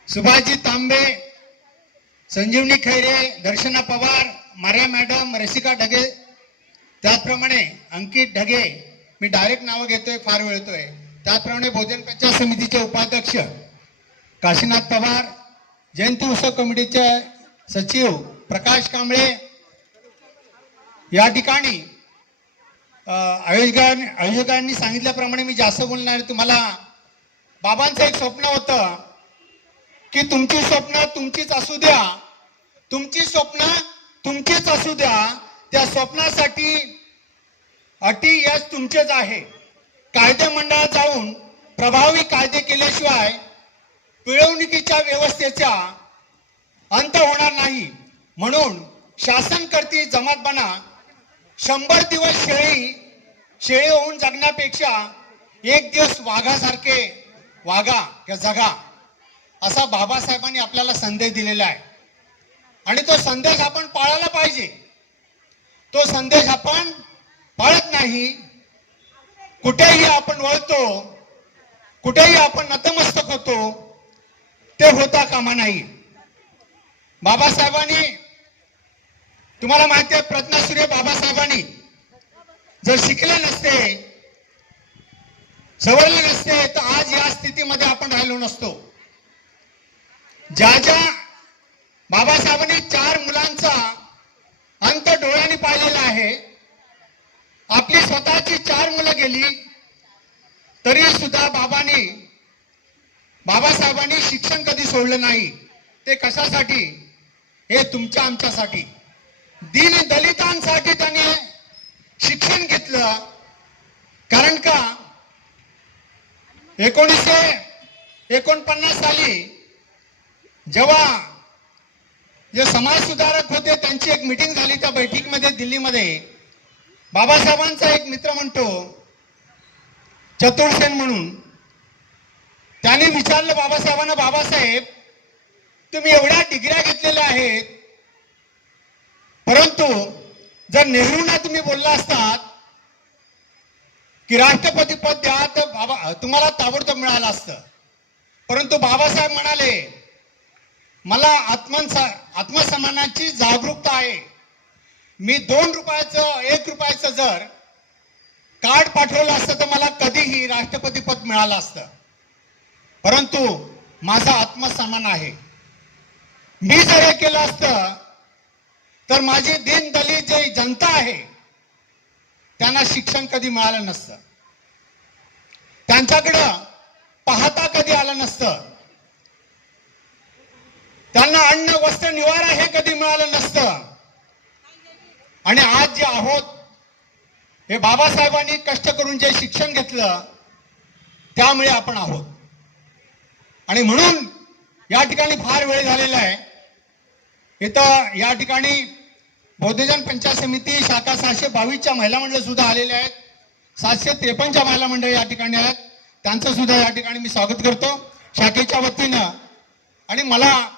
सुभाषजी तांबे, संजीवनी खैरे, दर्शना पवार, मार्या मॅडम, रसिका ढगे, त्याचप्रमाणे अंकित ढगे, मी डायरेक्ट नावं घेतोय, फार वेळ येतोय. त्याचप्रमाणे बहुजन पंचायत समितीचे उपाध्यक्ष काशीनाथ पवार, जयंती उत्सव कमिटीचे सचिव प्रकाश कांबळे, या ठिकाणी आयोजकांनी सांगितल्याप्रमाणे मी जास्त बोलणार. तुम्हाला बाबांचं एक स्वप्न होतं की तुमची स्वप्न तुमचीच असू द्या, तुमची स्वप्न तुमचीच असू द्या. त्या स्वप्नासाठी अटी यश तुमचेच आहे. कायदे मंडळात जाऊन प्रभावी कायदे केल्याशिवाय पिळवणुकीच्या व्यवस्थेचा अंत होणार नाही. म्हणून शासन करती जमात बना. 100 दिवस शेळी होऊन जगण्यापेक्षा 1 दिवस वाघासारखे वागा किंवा जगा, असा बाबासाहेबांनी आपल्याला संदेश दिलेला आहे. आणि तो संदेश आपण पाळायला पाहिजे. तो संदेश आपण पाळत नाही. कुठेही आपण वळतो, कुठेही आपण नतमस्तक होतो, ते होता कामा नाही. बाबासाहेबांनी, तुम्हाला माहिती आहे, प्रज्ञासूर्य बाबासाहेबांनी जर शिकले नसते, सवरले नसते, तर आज या स्थितीमध्ये आपण राहिलो नसतो. ज्या बाबासाहेबांनी 4 मुलांचा अंत डोळ्यांनी पाहिलेला आहे. आपली स्वतःची 4 मुलं गेली तरी सुद्धा बाबासाहेबांनी शिक्षण कधी सोडलं नाही. ते कशासाठी? हे तुमच्या आमच्यासाठी, दीन दलितांसाठी त्याने शिक्षण घेतलं. कारण का 1949 साली जेव्हा जे समाज सुधारक होते त्यांची एक मीटिंग झाली, त्या बैठकीमध्ये दिल्लीमध्ये बाबासाहेबांचा एक मित्र म्हणतो, चतुर्सेन म्हणून, त्याने विचारलं बाबासाहेबांना, बाबासाहेब तुम्ही एवढ्या डिग्र्या घेतलेल्या आहेत, परंतु जर नेहरूंना तुम्ही बोलला असतात की राष्ट्रपती पद द्या तर तुम्हाला ताबडतोब मिळालं असतं. परंतु बाबासाहेब म्हणाले, मला आत्मसन्मानाची जागरूकता आहे. मी 2 रुपयाचं 1 रुपयाचं जर कार्ड पाठवलं असतं तर मला कधीही राष्ट्रपती पद मिळालं असतं. परंतु माझा आत्मसन्मान आहे. मी जर हे केलं असतं तर माझी दीन दलित जी जनता आहे त्यांना शिक्षण कधी मिळालं नसतं, त्यांच्याकडं पाहता कधी आलं नसतं, त्यांना अन्न वस्त्र निवारा हे कधी मिळालं नसतं. आणि आज जे आहोत हे बाबासाहेबांनी कष्ट करून जे शिक्षण घेतलं त्यामुळे आपण आहोत. आणि म्हणून या ठिकाणी फार वेळ झालेला आहे. इथं या ठिकाणी बौद्धजन पंचायत समिती शाखा 622च्या महिला मंडळ सुद्धा आलेल्या आहेत. 753च्या महिला मंडळ या ठिकाणी आहेत. त्यांचं सुद्धा या ठिकाणी मी स्वागत करतो शाखेच्या वतीनं. आणि मला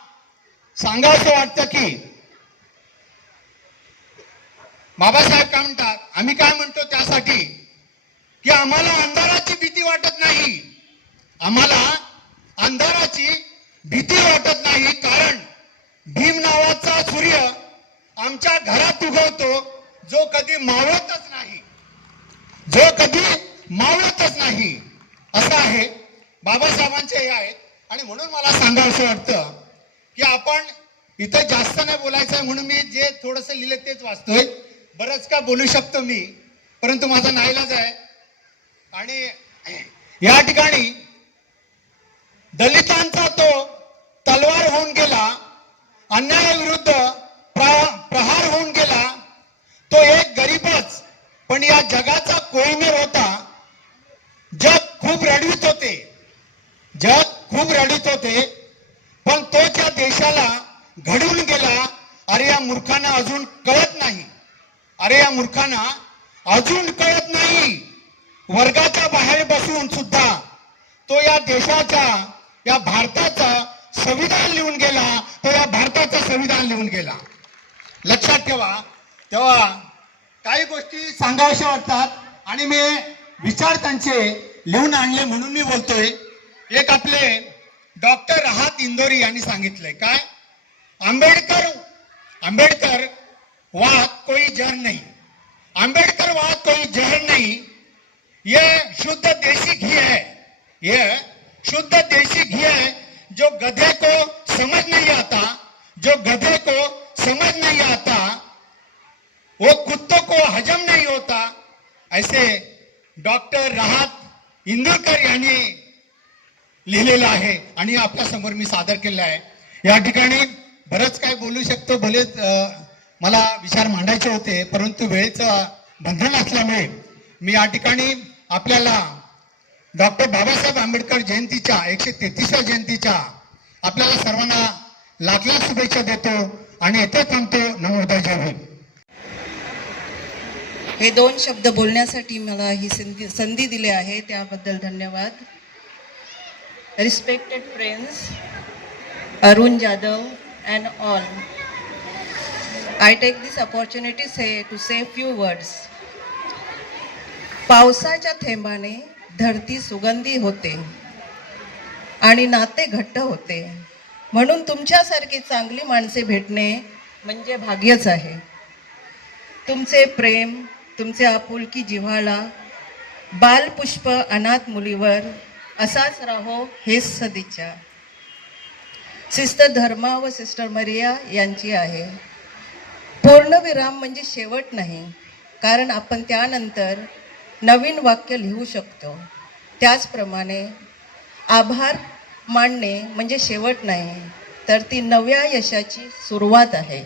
सांगावंसं वाटतं की बाबासाहेब काय म्हणतात, आम्ही काय म्हणतो त्यासाठी की आम्हाला अंधाराची भीती वाटत नाही. आम्हाला अंधाराची भीती वाटत नाही, कारण भीम नावाचा सूर्य आमच्या घरात उगवतो, जो कधी मावळतच नाही, जो कधी मावळतच नाही. असं आहे बाबासाहेबांचे हे आहेत. आणि म्हणून मला सांगावंसं वाटतं की आपण इथं जास्त नाही बोलायचं आहे, म्हणून मी जे थोडंसं लिहिलं तेच वाचतोय. बरंच का बोलू शकतो मी, परंतु माझा नाईलाज आहे. आणि या ठिकाणी दलितांचा तो तलवार होऊन गेला, अन्यायाविरुद्ध प्रहार होऊन गेला. तो एक गरीबच पण या जगाचा कोहिनूर होता. जग खूप रडवीत होते, जग खूप रडीत होते, पण तो त्या देशाला घडवून गेला. अरे या मूर्खांना अजून कळत नाही, अरे या मूर्खांना अजून कळत नाही. वर्गाच्या बाहेर बसून सुद्धा तो या देशाच्या, या भारताचा संविधान लिहून गेला. तो या भारताचं संविधान लिहून गेला. लक्षात ठेवा. तेव्हा काही गोष्टी सांगाव्याशा वाटतात आणि मी विचार त्यांचे लिहून आणले म्हणून मी बोलतोय. एक आपले डॉक्टर राहत इंदोरी यांनी सांगितलंय काय, अंबेडकर बात कोई जहर नहीं, अंबेडकर बात कोई जहर नहीं, ये शुद्ध देसी घी है, ये शुद्ध देसी घी है. जो गधे को समझ नहीं आता, जो गधे को समझ नहीं आता, वो कुत्तों को हजम नहीं होता. ऐसे डॉक्टर राहत इंदोरकर यांनी लिहिलेलं आहे आणि आपल्या समोर मी सादर केलं आहे. या ठिकाणी बरंच काय बोलू शकतो, भले मला विचार मांडायचे होते, परंतु वेळेचं बंधन असल्यामुळे मी या ठिकाणी आपल्याला डॉक्टर बाबासाहेब आंबेडकर जयंतीच्या 133व्या जयंतीच्या आपल्याला सर्वांना लाख लाख शुभेच्छा देतो आणि येथे थांबतो. नमोदय जय भीम. हे 2 शब्द बोलण्यासाठी मला ही संधी दिली आहे त्याबद्दल धन्यवाद. Respected friends, Arun Jadhav and all, I take this opportunity to say few words. पावसाच्या थेंबाने धरती सुगंधी होते आणि नाते घट्ट होते. म्हणून तुमच्यासारखी चांगली माणसे भेटणे म्हणजे भाग्यच आहे. तुमचे प्रेम, तुमचे आपुलकी जिव्हाळा बालपुष्प अनाथ मुलीवर असाच राहो हेच सदिच्छा. सिस्टर धर्मा व सिस्टर मरिया यांची आहे. पूर्णविराम म्हणजे शेवट नाही, कारण आपण त्यानंतर नवीन वाक्य लिहू शकतो. त्याचप्रमाणे आभार मानणे म्हणजे शेवट नाही, तर ती नव्या यशाची सुरुवात आहे.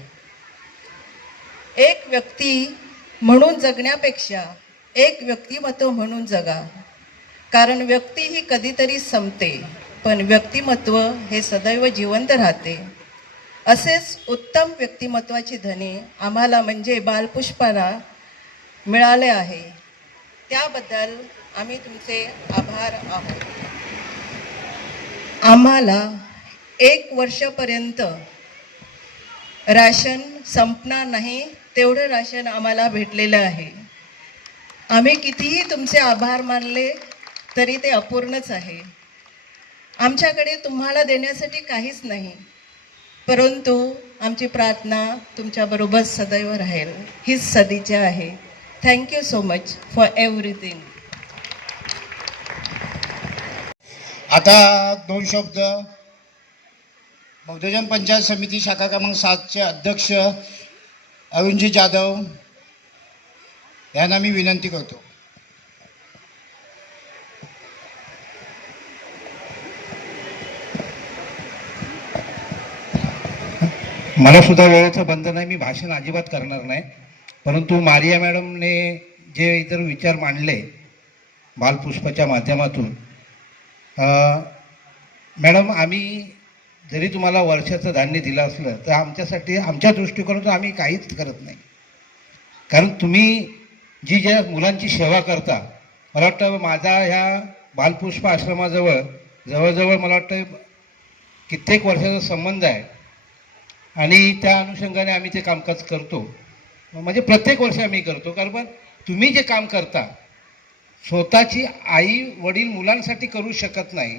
एक व्यक्ती म्हणून जगण्यापेक्षा एक व्यक्तिमत्व म्हणून जगा, कारण व्यक्ती ही कधीतरी संपते, पण व्यक्तिमत्व हे सदैव जिवंत राहते. असेच उत्तम व्यक्तिमत्वाची धनी आम्हाला म्हणजे बालपुष्पाला मिळाले आहे. त्याबद्दल आम्ही तुमचे आभार आहोत. आम्हाला 1 वर्षापर्यंत राशन संपणार नाही तेवढं राशन आम्हाला भेटलेलं आहे. आम्ही कितीही तुमचे आभार मानले तरी ते अपूर्णच आहे. आमच्याकडे तुम्हाला देण्यासाठी काहीच नाही, परंतु आमची प्रार्थना तुमच्याबरोबर सदैव राहील हीच सदिच्छा आहे. Thank you so much for everything. आता 2 शब्द बौद्धजन पंचायत समिती शाखा क्रमांक 7चे अध्यक्ष अरुणजी जाधव यांना मी विनंती करतो. मला सुद्धा वेळेचं बंधन आहे, मी भाषण अजिबात करणार नाही. परंतु मारिया मॅडमने जे इतर विचार मांडले बालपुष्पाच्या माध्यमातून, मॅडम आम्ही जरी तुम्हाला वर्षाचं धान्य दिलं असलं तर आमच्यासाठी, आमच्या दृष्टिकोनातून आम्ही काहीच करत नाही. कारण तुम्ही जी ज्या मुलांची सेवा करता, मला वाटतं माझा ह्या बालपुष्प आश्रमाजवळ जवळजवळ मला वाटतं कित्येक वर्षाचा संबंध आहे आणि त्या अनुषंगाने आम्ही ते कामकाज करतो. म्हणजे प्रत्येक वर्षी आम्ही करतो. कारण पण तुम्ही जे काम करता स्वतःची आई वडील मुलांसाठी करू शकत नाही,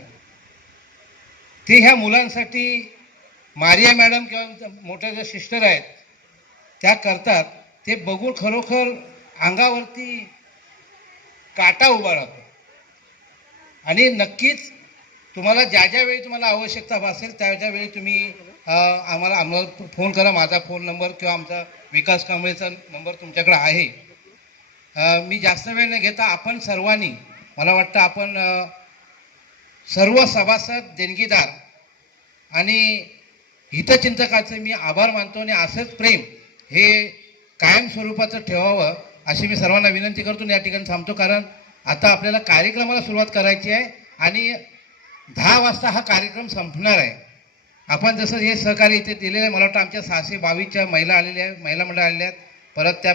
ते ह्या मुलांसाठी मारिया मॅडम किंवा मोठ्या ज्या सिस्टर आहेत त्या करतात. ते बघून खरोखर अंगावरती काटा उभा राहतो. आणि नक्कीच तुम्हाला ज्या ज्या वेळी तुम्हाला आवश्यकता भासेल त्या वेळी तुम्ही आम्हाला फोन करा. माझा फोन नंबर किंवा आमचा विकास कांबळेचा नंबर तुमच्याकडे आहे. मी जास्त वेळ न घेता आपण सर्वांनी, मला वाटतं आपण सर्व सभासद, देणगीदार आणि हितचिंतकाचे मी आभार मानतो आणि असंच प्रेम हे कायम स्वरूपाचं ठेवावं अशी मी सर्वांना विनंती करतो. या ठिकाणी थांबतो कारण आता आपल्याला कार्यक्रमाला सुरुवात करायची आहे आणि 10 वाजता हा कार्यक्रम संपणार आहे. आपण जसं हे सहकार्य इथे दिलेलं आहे, मला वाटतं आमच्या 622च्या महिला आलेल्या आहेत, महिला मंडळ आलेल्या आहेत. परत त्या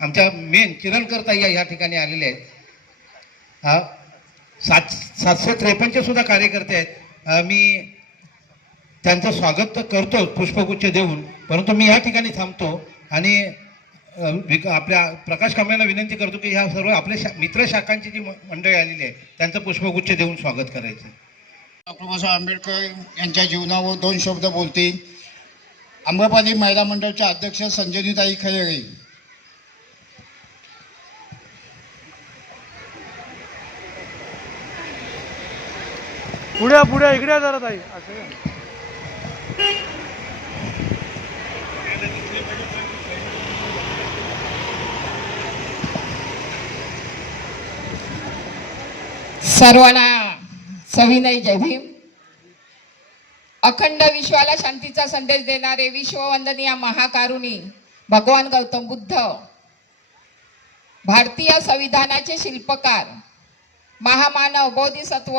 आमच्या मेन किरणकर ताई या ठिकाणी आलेले आहेत. 753चे सुद्धा कार्यकर्ते आहेत. मी त्यांचं स्वागत तर करतो पुष्पगुच्छ देऊन, परंतु मी या ठिकाणी थांबतो आणि आपल्या प्रकाश कांबळेंना विनंती करतो की ह्या सर्व आपल्या मित्र शाखांची जी मंडळी आलेली आहे त्यांचं पुष्पगुच्छ देऊन स्वागत करायचं. डॉक्टर बाबासाहेब आंबेडकर यांच्या जीवनावर 2 शब्द बोलतील. आम्रपाली महिला मंडळच्या अध्यक्ष संजनीताई खैरे. पुढे इकडे जरा ताई. असं सर्वांना सविनय जय भीम. अखंड विश्वाला शांतीचा संदेश देणारे विश्ववंदनीय महाकारुणी भगवान गौतम बुद्ध, भारतीय संविधानाचे शिल्पकार, महामानव, बोधिसत्व,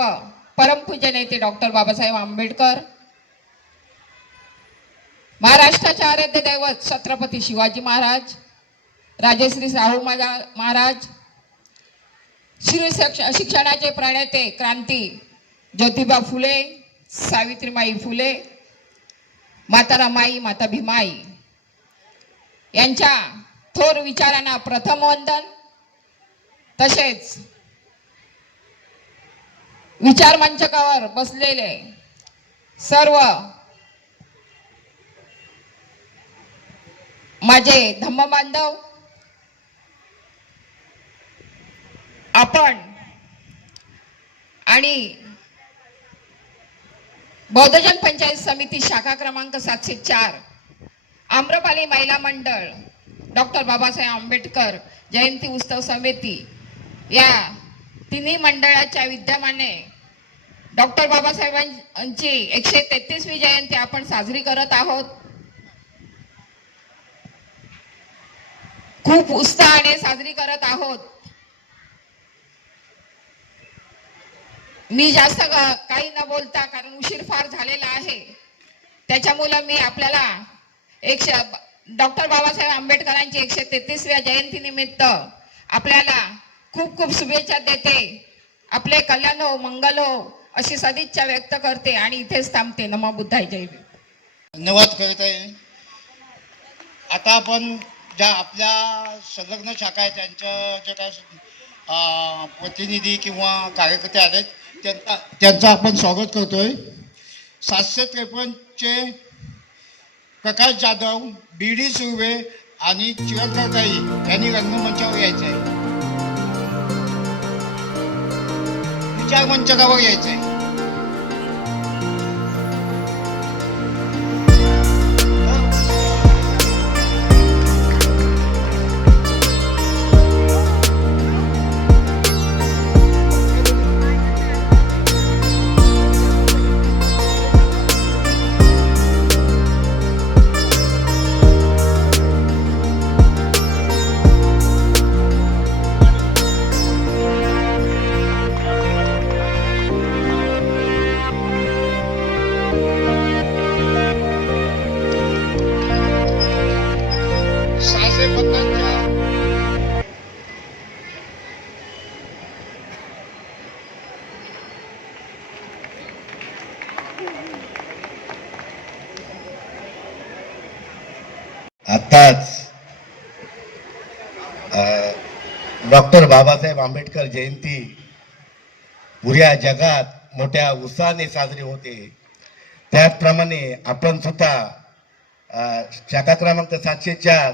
परमपूज्य नेते डॉक्टर बाबासाहेब आंबेडकर, महाराष्ट्राचे आराध्य दैवत छत्रपती शिवाजी महाराज, राजश्री शाहू महाराज, शिक्षणाचे प्रणेते क्रांती ज्योतिबा फुले, सावित्रीबाई फुले, माता रमाई, माता भीमाई यांच्या थोर विचारांना प्रथम वंदन. तसेच विचार मंचकावर बसलेले सर्व माझे धम्म बांधव, आपण आणि बौद्धजन पंचायत समिती शाखा क्रमांक 704 आम्रपाली महिला मंडळ, डॉक्टर बाबासाहेब आंबेडकर जयंती उत्सव समिती या तिन्ही मंडळाच्या विद्यमाने डॉक्टर बाबासाहेबांची 133वी जयंती आपण साजरी करत आहोत. खूप उत्साहाने साजरी करत आहोत. मी जास्त काही न बोलता, कारण उशीर फार झालेला आहे, त्याच्यामुळे मी आपल्याला डॉक्टर बाबासाहेब आंबेडकरांची 133व्या जयंती निमित्त आपल्याला खूप खूप शुभेच्छा देते. आपले कल्याण हो, मंगल हो अशी सदिच्छा व्यक्त करते आणि इथेच थांबते. नमो बुद्धाय. जय भीम. धन्यवाद करत आहे. आता आपण ज्या आपल्या संलग्न शाखा आहेत त्यांच्या जे काय प्रतिनिधी किंवा कार्यकर्ते आलेत त्यांचं आपण स्वागत करतोय. 753चे प्रकाश जाधव, BD सुर्वे आणि चिरंतरताई यांनी रंगमंचावर यायचं आहे, विचार मंचकावर यायचं आहे. आत्ताच डॉक्टर बाबासाहेब आंबेडकर जयंती पुऱ्या जगात मोठ्या उत्साहाने साजरी होते. त्याचप्रमाणे आपण सुद्धा शाखा क्रमांक 704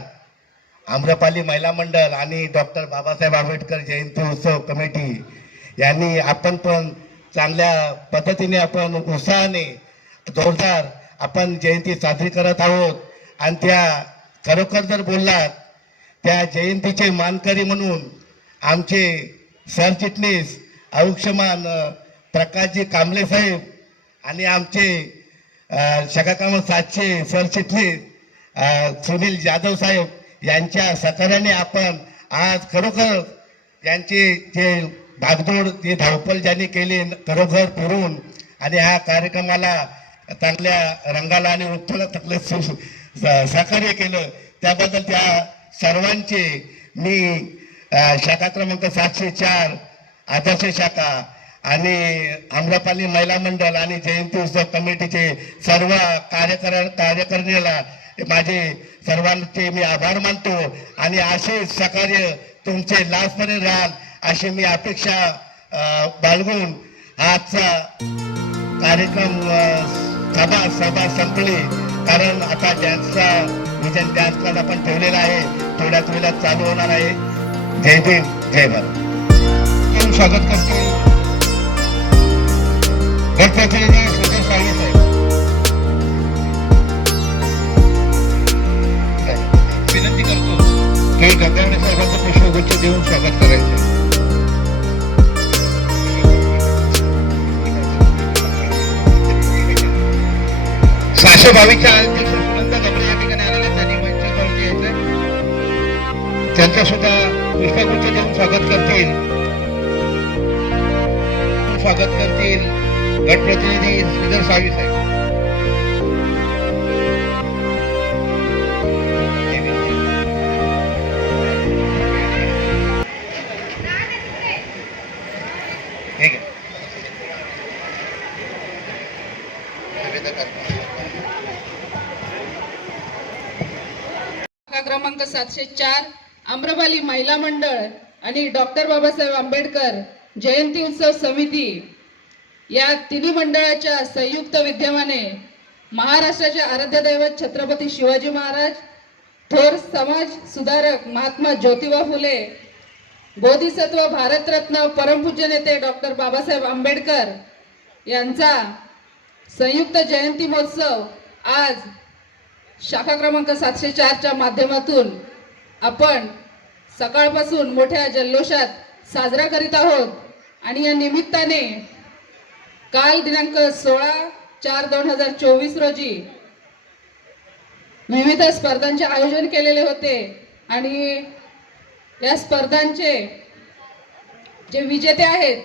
आम्रपाली महिला मंडळ आणि डॉक्टर बाबासाहेब आंबेडकर जयंती उत्सव कमिटी यांनी आपण पण चांगल्या पद्धतीने आपण उत्साहाने जोरदार आपण जयंती साजरी करत आहोत. आणि त्या खरोखर जर बोललात त्या जयंतीचे मानकरी म्हणून आमचे सरचिटणीस औक्षमान प्रकाशजी कांबळे साहेब आणि आमचे शाखा क्रमांक 700 सरचिटणीस सुनील जाधव साहेब यांच्या सहकार्याने आपण आज खरोखर यांचे जे भागदौड जे धावपळ ज्यांनी केले खरोखर पुरून आणि ह्या कार्यक्रमाला चांगल्या रंगाला आणि उत्तुला चांगले सहकार्य केलं त्याबद्दल त्या सर्वांचे मी शाखा क्रमांक 704 आदर्श शाखा आणि आम्रपाली महिला मंडळ आणि जयंती उत्सव कमिटीचे सर्व कार्यकारिणीला माझे सर्वांचे मी आभार मानतो आणि असे सहकार्य तुमचे लाभपर्यंत राहाल अशी मी अपेक्षा बाळगून आजचा कार्यक्रम सभा संपली. कारण आता डान्सचा विजन डान्स क्लास आपण ठेवलेला आहे, थोड्याच वेळात चालू होणार आहे. जय भीम जय भारत. स्वागत करतील गटप्रतिनिधी सुधीर साळवी साहेब. विनंती करतो की गंगावणे साहेबांचं पुष्पगुच्छ देऊन स्वागत करायचं. सहाशे 22च्या अध्यक्ष सुनंदा गबळे या ठिकाणी आलेल्या त्यांनी मंचावरती यायचं. त्यांचं सुद्धा पुष्पगुच्छ देऊन स्वागत करतील गटप्रतिनिधी श्रीधर साळवी साहेब. ठीक आहे. क्रमांक 704 आम्रपाली महिला मंडळ आणि डॉक्टर बाबासाहेब आंबेडकर जयंती उत्सव समिती या तिन्ही मंडळाच्या संयुक्त विद्यमाने महाराष्ट्राचे आराध्य दैवत छत्रपती शिवाजी महाराज, थोर समाज सुधारक महात्मा ज्योतिबा फुले, बोधिसत्व भारतरत्न परमपूज्य नेते डॉक्टर बाबासाहेब आंबेडकर यांचा संयुक्त जयंती महोत्सव आज शाखा क्रमांक 704च्या माध्यमातून आपण सकाळपासून मोठ्या जल्लोषात साजरा करीत आहोत. आणि या निमित्ताने काल दिनांक 16/4/2024 रोजी विविध स्पर्धांचे आयोजन केलेले होते आणि या स्पर्धांचे जे विजेते आहेत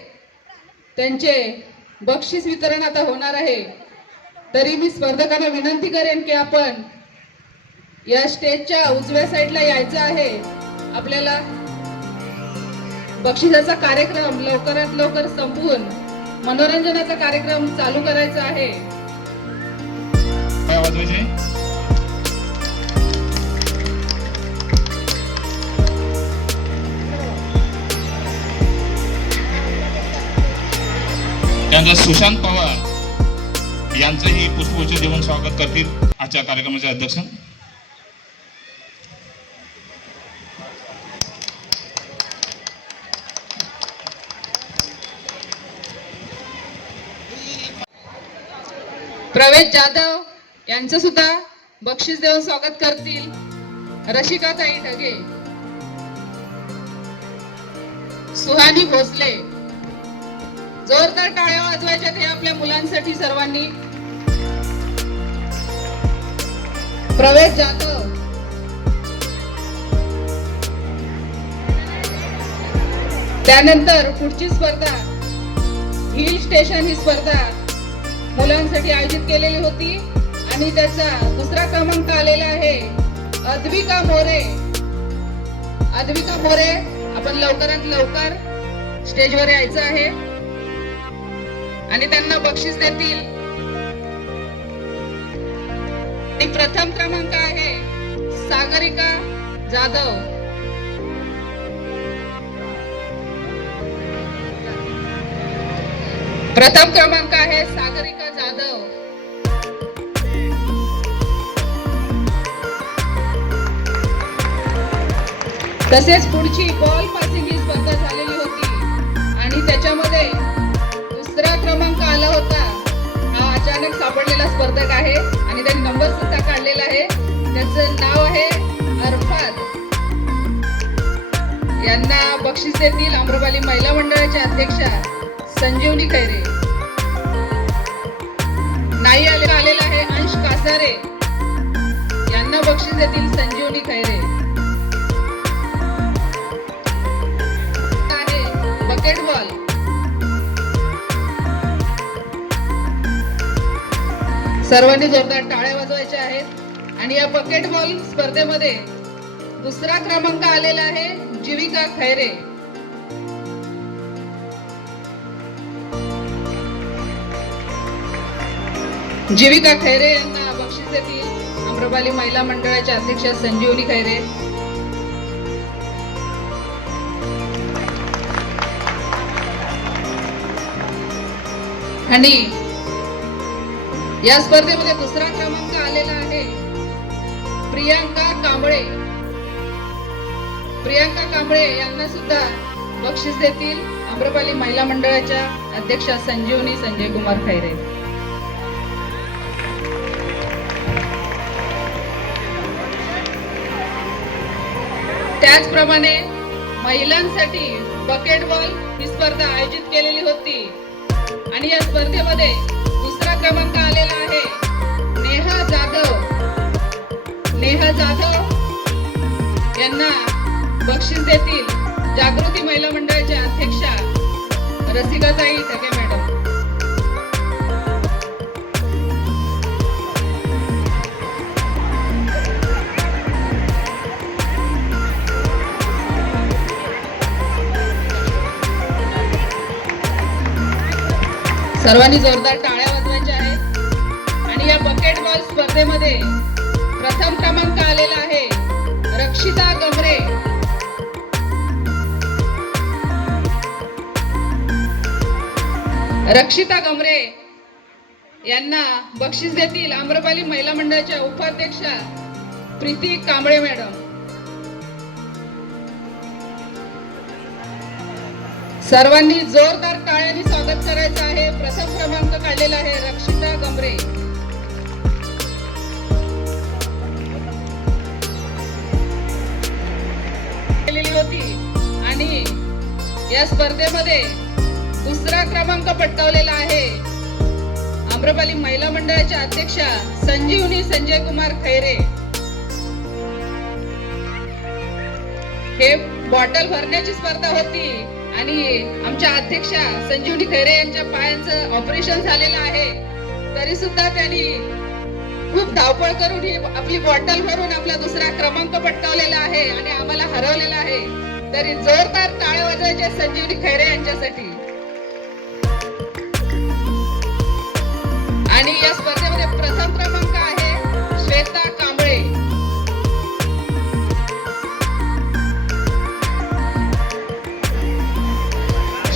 त्यांचे बक्षीस वितरण आता होणार आहे. तरी मी स्पर्धकांना विनंती करेन की आपण या स्टेजच्या उजव्या साईडला यायचं आहे. आपल्याला बक्षिसाचा कार्यक्रम लवकरात लवकर संपवून मनोरंजनाचा कार्यक्रम चालू करायचा आहे. त्यानंतर सुशांत पवार यांचंही पुष्पगुच्छ देऊन स्वागत करतील आजच्या कार्यक्रमाचे अध्यक्ष. प्रवेश जाधव यांचं सुद्धा बक्षीस देऊन स्वागत करतील रशिकाताई ढगे, सुहानी भोसले. जोरदार टाळ्या वाजवायच्यात हे आपल्या मुलांसाठी सर्वांनी. प्रवेश जाधव, त्यानंतर पुढची स्पर्धा हिल स्टेशन ही स्पर्धा मुलांसाठी आयोजित केलेली होती आणि त्याचा दुसरा क्रमांक आलेला आहे अद्विका मोरे. अद्विका मोरे आपण लवकरात लवकर स्टेजवर यायचं आहे आणि त्यांना बक्षीस देतील. प्रथम क्रमांक आहे सागरिका जाधव. प्रथम क्रमांक आहे सागरिका जाधव. तसेच पुढची बॉल पासिंग ही स्पर्धा झालेली होती आणि त्याच्यामध्ये दुसरा क्रमांक आला होता. हा अचानक सापडलेला स्पर्धक आहे आणि त्यांनी नंबर सुद्धा काढलेला आहे. त्याचं नाव आहे अरफात. यांना बक्षीस देतील आम्रपाली महिला मंडळाच्या अध्यक्षा संजीवनी खैरे. नाही आलेला आहे अंश कासारे. यांना बक्षीस देतील संजीवनी खैरे. Bucket ball. सर्वांनी जोरदार टाळ्या वाजवायच्या आहेत आणि या बकेट बॉल स्पर्धेमध्ये दुसरा क्रमांक आलेला आहे जीविका खैरे. जीविका खैरे यांना बक्षीस देतील आम्रपाली महिला मंडळाच्या अध्यक्षा संजीवनी खैरे. आणि या स्पर्धेमध्ये दुसरा क्रमांक आलेला आहे प्रियांका कांबळे. प्रियांका कांबळे यांना सुद्धा बक्षीस देतील आम्रपाली महिला मंडळाच्या अध्यक्षा संजीवनी संजय कुमार खैरे. त्याचप्रमाणे महिलांसाठी बकेट बॉल ही स्पर्धा आयोजित केलेली होती आणि या स्पर्धेमध्ये दुसरा क्रमांक आलेला आहे नेहा जाधव. नेहा जाधव यांना बक्षीस देतील जागृती महिला मंडळाच्या अध्यक्षा रसिकाताई ढगे मॅडम. सर्वांनी जोरदार टाळ्या वाजवायच्या आहेत आणि या बकेट बॉल स्पर्धेमध्ये प्रथम क्रमांक आलेला आहे रक्षिता गमरे. रक्षिता गमरे यांना बक्षीस देतील आम्रपाली महिला मंडळाच्या उपाध्यक्षा प्रीती कांबळे मॅडम. सर्वांनी जोरदार टाळ्यांनी स्वागत करायचं आहे. प्रथम क्रमांक काढलेला आहे रक्षिता गमरे. केलेली होती आणि या स्पर्धेमध्ये दुसरा क्रमांक पटकावलेला आहे आम्रपाली महिला मंडळाच्या अध्यक्षा संजीवनी संजय कुमार खैरे. हे बॉटल भरण्याची स्पर्धा होती आणि आमच्या अध्यक्षा संजीवनी खैरे यांच्या पायांचं ऑपरेशन झालेलं आहे तरी सुद्धा त्यांनी खूप धावपळ करून ही आपली बॉटल भरून आपला दुसरा क्रमांक पटकावलेला आहे आणि आम्हाला हरवलेला आहे. तरी जोरदार टाळ्या वाजवायच्या संजीवनी खैरे यांच्यासाठी. आणि या स्पर्धेमध्ये प्रथम क्रमांक आहे श्वेता कांबळे.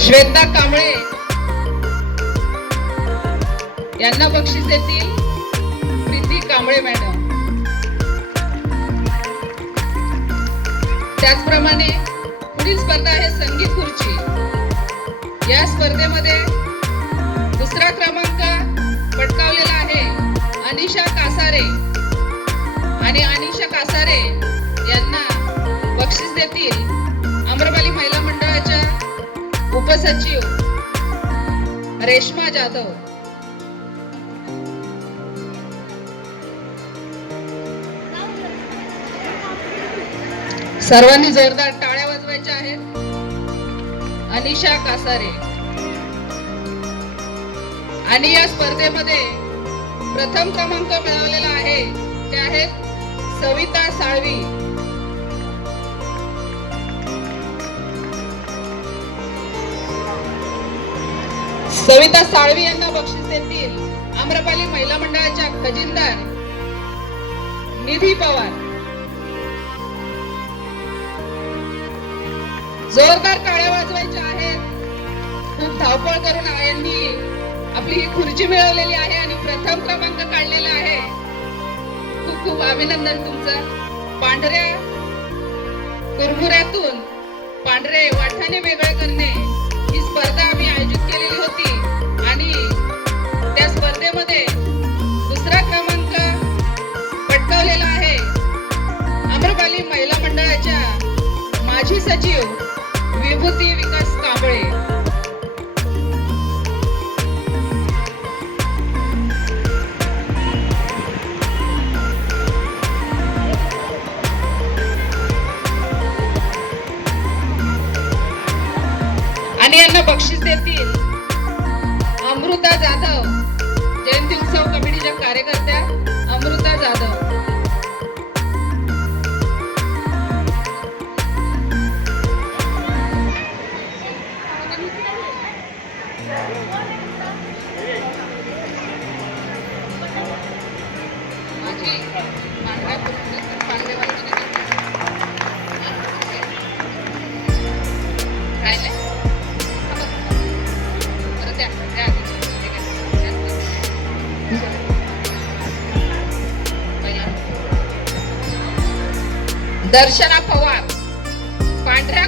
श्वेता कांबळे यांना बक्षीस देतील प्रीती कांबळे मॅडम. त्याचप्रमाणे पुढील स्पर्धा आहे संगीत खुर्ची. या स्पर्धेमध्ये दुसरा क्रमांक पटकावलेला आहे अनिशा कासारे आणि अनिशा कासारे यांना बक्षीस देतील आम्रपाली महिला मंडळाच्या उपसचिव रेश्मा जाधव. सर्वांनी जोरदार टाळ्या वाजवायच्या आहेत. अनिशा कासारे. आणि या स्पर्धेमध्ये प्रथम क्रमांक मिळवलेला आहे ते आहेत सविता साळवी. सविता साळवी यांना बक्षीस देतील आम्रपाली महिला मंडळाच्या खजिनदार निधी पवार. जोरदार टाळ्या वाजवायच्या आहेत. खूप धावपळ करून यांनी आपली ही खुर्ची मिळवलेली आहे आणि प्रथम क्रमांक काढलेला आहे. खूप खूप अभिनंदन तुमचं. पांढऱ्या कुरमुऱ्यातून पांढरे वाठाणे वेगळे करणे ही स्पर्धा आम्ही आयोजित केलेली होती आणि त्या स्पर्धेमध्ये दुसरा क्रमांक पटकावलेला आहे आम्रपाली महिला मंडळाच्या माजी सचिव विभूती विकास कांबळे. आणि यांना बक्षीस देतील अमृता जाधव, जयंती उत्सव कमिटीच्या कार्यकर्त्या अमृता जाधव. दर्शना पवार, पांढऱ्या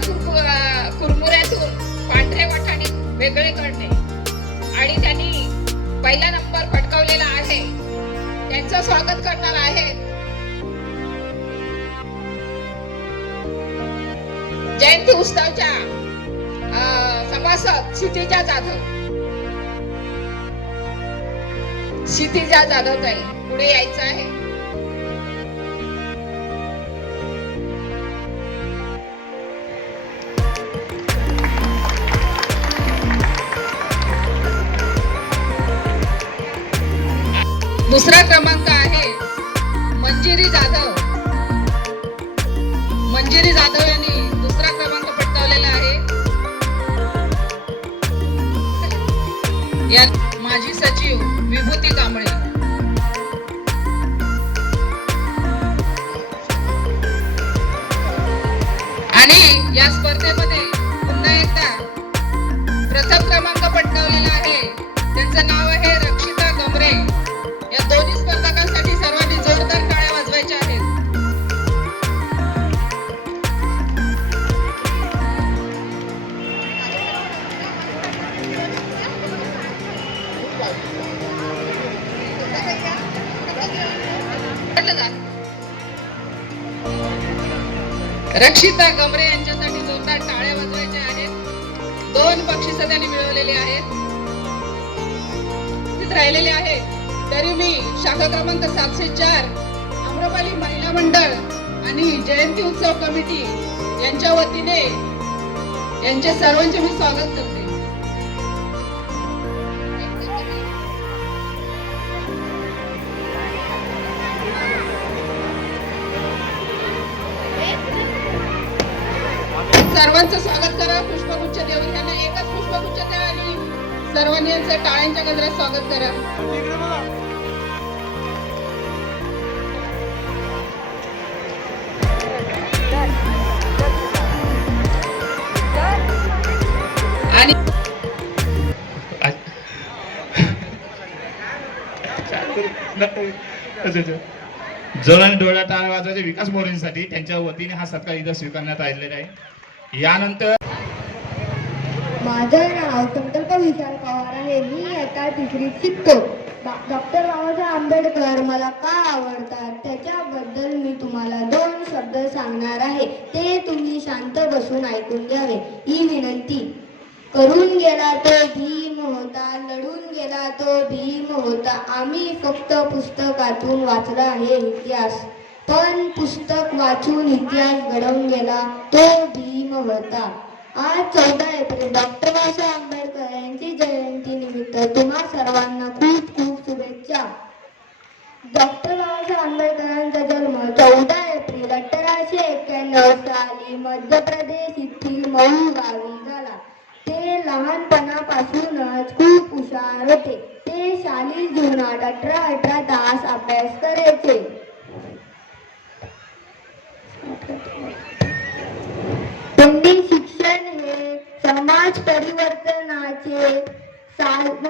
कुरमुऱ्यातून पांढरे वाटाणे वेगळे करणे आणि त्यांनी पहिला नंबर पटकावलेला आहे. त्यांचं स्वागत करणार आहे जयंती उत्सवच्या सभासद क्षितिजा जाधव. क्षितिजा जाधव ताई पुढे यायचं आहे. दुसरा क्रमांक आहे मंजिरी जाधव. मंजिरी जाधव यांनी दुसरा क्रमांक पटकावलेला आहे. या माजी सचिव विभूती कांबळे. आणि या स्पर्धेमध्ये पुन्हा एकदा प्रथम क्रमांक पटकावलेला आहे. त्यांचं नाव आहे रक्षिता गमरे. या दोन्ही स्पर्धकांसाठी सर्वांनी जोरदार टाळ्या वाजवायच्या आहेत. रक्षिता गमरे यांच्यासाठी जोरदार टाळ्या वाजवायच्या आहेत. 2 बक्षिसं त्यांनी मिळवलेली आहेत. राहिलेले आहेत तरी मी शाखा क्रमांक 704 आम्रपाली महिला मंडळ आणि जयंती उत्सव कमिटी यांच्या वतीने यांचे सर्वांचे मी स्वागत करते. सर्वांचं स्वागत करा. पुष्पगुच्छ देऊन त्यांना एकच पुष्पगुच्छ द्या आणि सर्वांनी यांचं टाळ्यांच्या गजरात स्वागत करा. आणि जोर आणि डोळा टाळ वाजवायचे विकास मोरेंसाठी त्यांच्या वतीने हा सत्कार इथं स्वीकारण्यात आलेला आहे. यानंतर माझं नाव संकल्प विशाल पवार आहे. मी आता 3रीत शिकतो. डॉक्टर बाबासाहेब आंबेडकर मला का आवडतात त्याच्याबद्दल मी तुम्हाला 2 शब्द सांगणार आहे. ते तुम्ही शांत बसून ऐकून घ्यावे ही विनंती. करून गेला तो भीम होता, लढून गेला तो भीम होता. आम्ही फक्त पुस्तकातून वाचला आहे इतिहास, पण पुस्तक वाचून इतिहास घडवून गेला तो भीम होता. आज 14 एप्रिल डॉक्टर बाबासाहेब आंबेडकर यांची जयंती निमित्त तुम्हा सर्वांना खूप खूप शुभेच्छा. डॉक्टर बाबासाहेब आंबेडकरांचा जन्म 14 एप्रिल 1891 साली मध्य प्रदेश येथील मऊ गावी झाला. ते लहानपणापासूनच खूप हुशार होते. ते शालेय जीवनात 18 तास अभ्यास करायचे. त्यांनी शिक्षण समाज परिवर्तनाचे साधन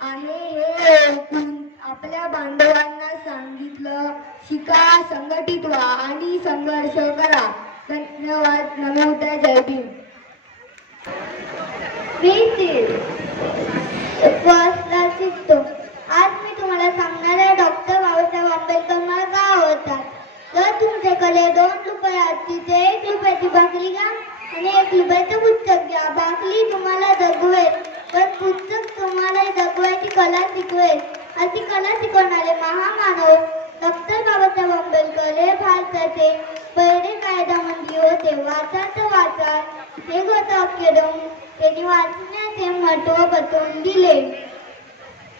आहे हे ओळखून आपल्या बांधवांना सांगितलं, शिका, संघटित व्हा आणि संघर्ष करा. धन्यवाद. नमो बुद्धाय. जय भीम. फर्स्टला शिकतो. आज मी तुम्हाला सांगणार आहे डॉक्टर बाबासाहेब आंबेडकर मला का आवडतात. तर तुमच्याकडे 2 रुपयाची ते 1 रुपयाची भाकरी घ्या आणि 1 रुपयाचं पुस्तक घ्या. भाकरी तुम्हाला जगवेल पण पुस्तक तुम्हाला जगवायची कला शिकवेल. अशी कला शिकवणारे महामानव डॉक्टर बाबासाहेब आंबेडकर हे भारताचे पहिले कायदामंत्री होते. वाचा तर वाचा हे वाक्य देऊन त्यांनी वाचण्याचे महत्त्व पटवून दिले.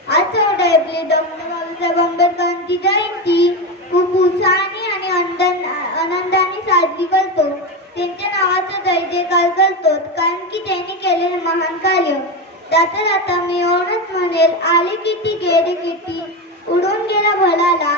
आज 14 एप्रिल डॉक्टर बाबासाहेब आंबेडकरांची जयंती खूप उत्साहाने आणि आनंदाने साजरी करतो. त्यांच्या नावाचा जयजयकार करतो कारण की त्यांनी केलेले महान कार्य. जाता मी एवढंच म्हणेल, आले किती गेले किती, उडून गेला भलाला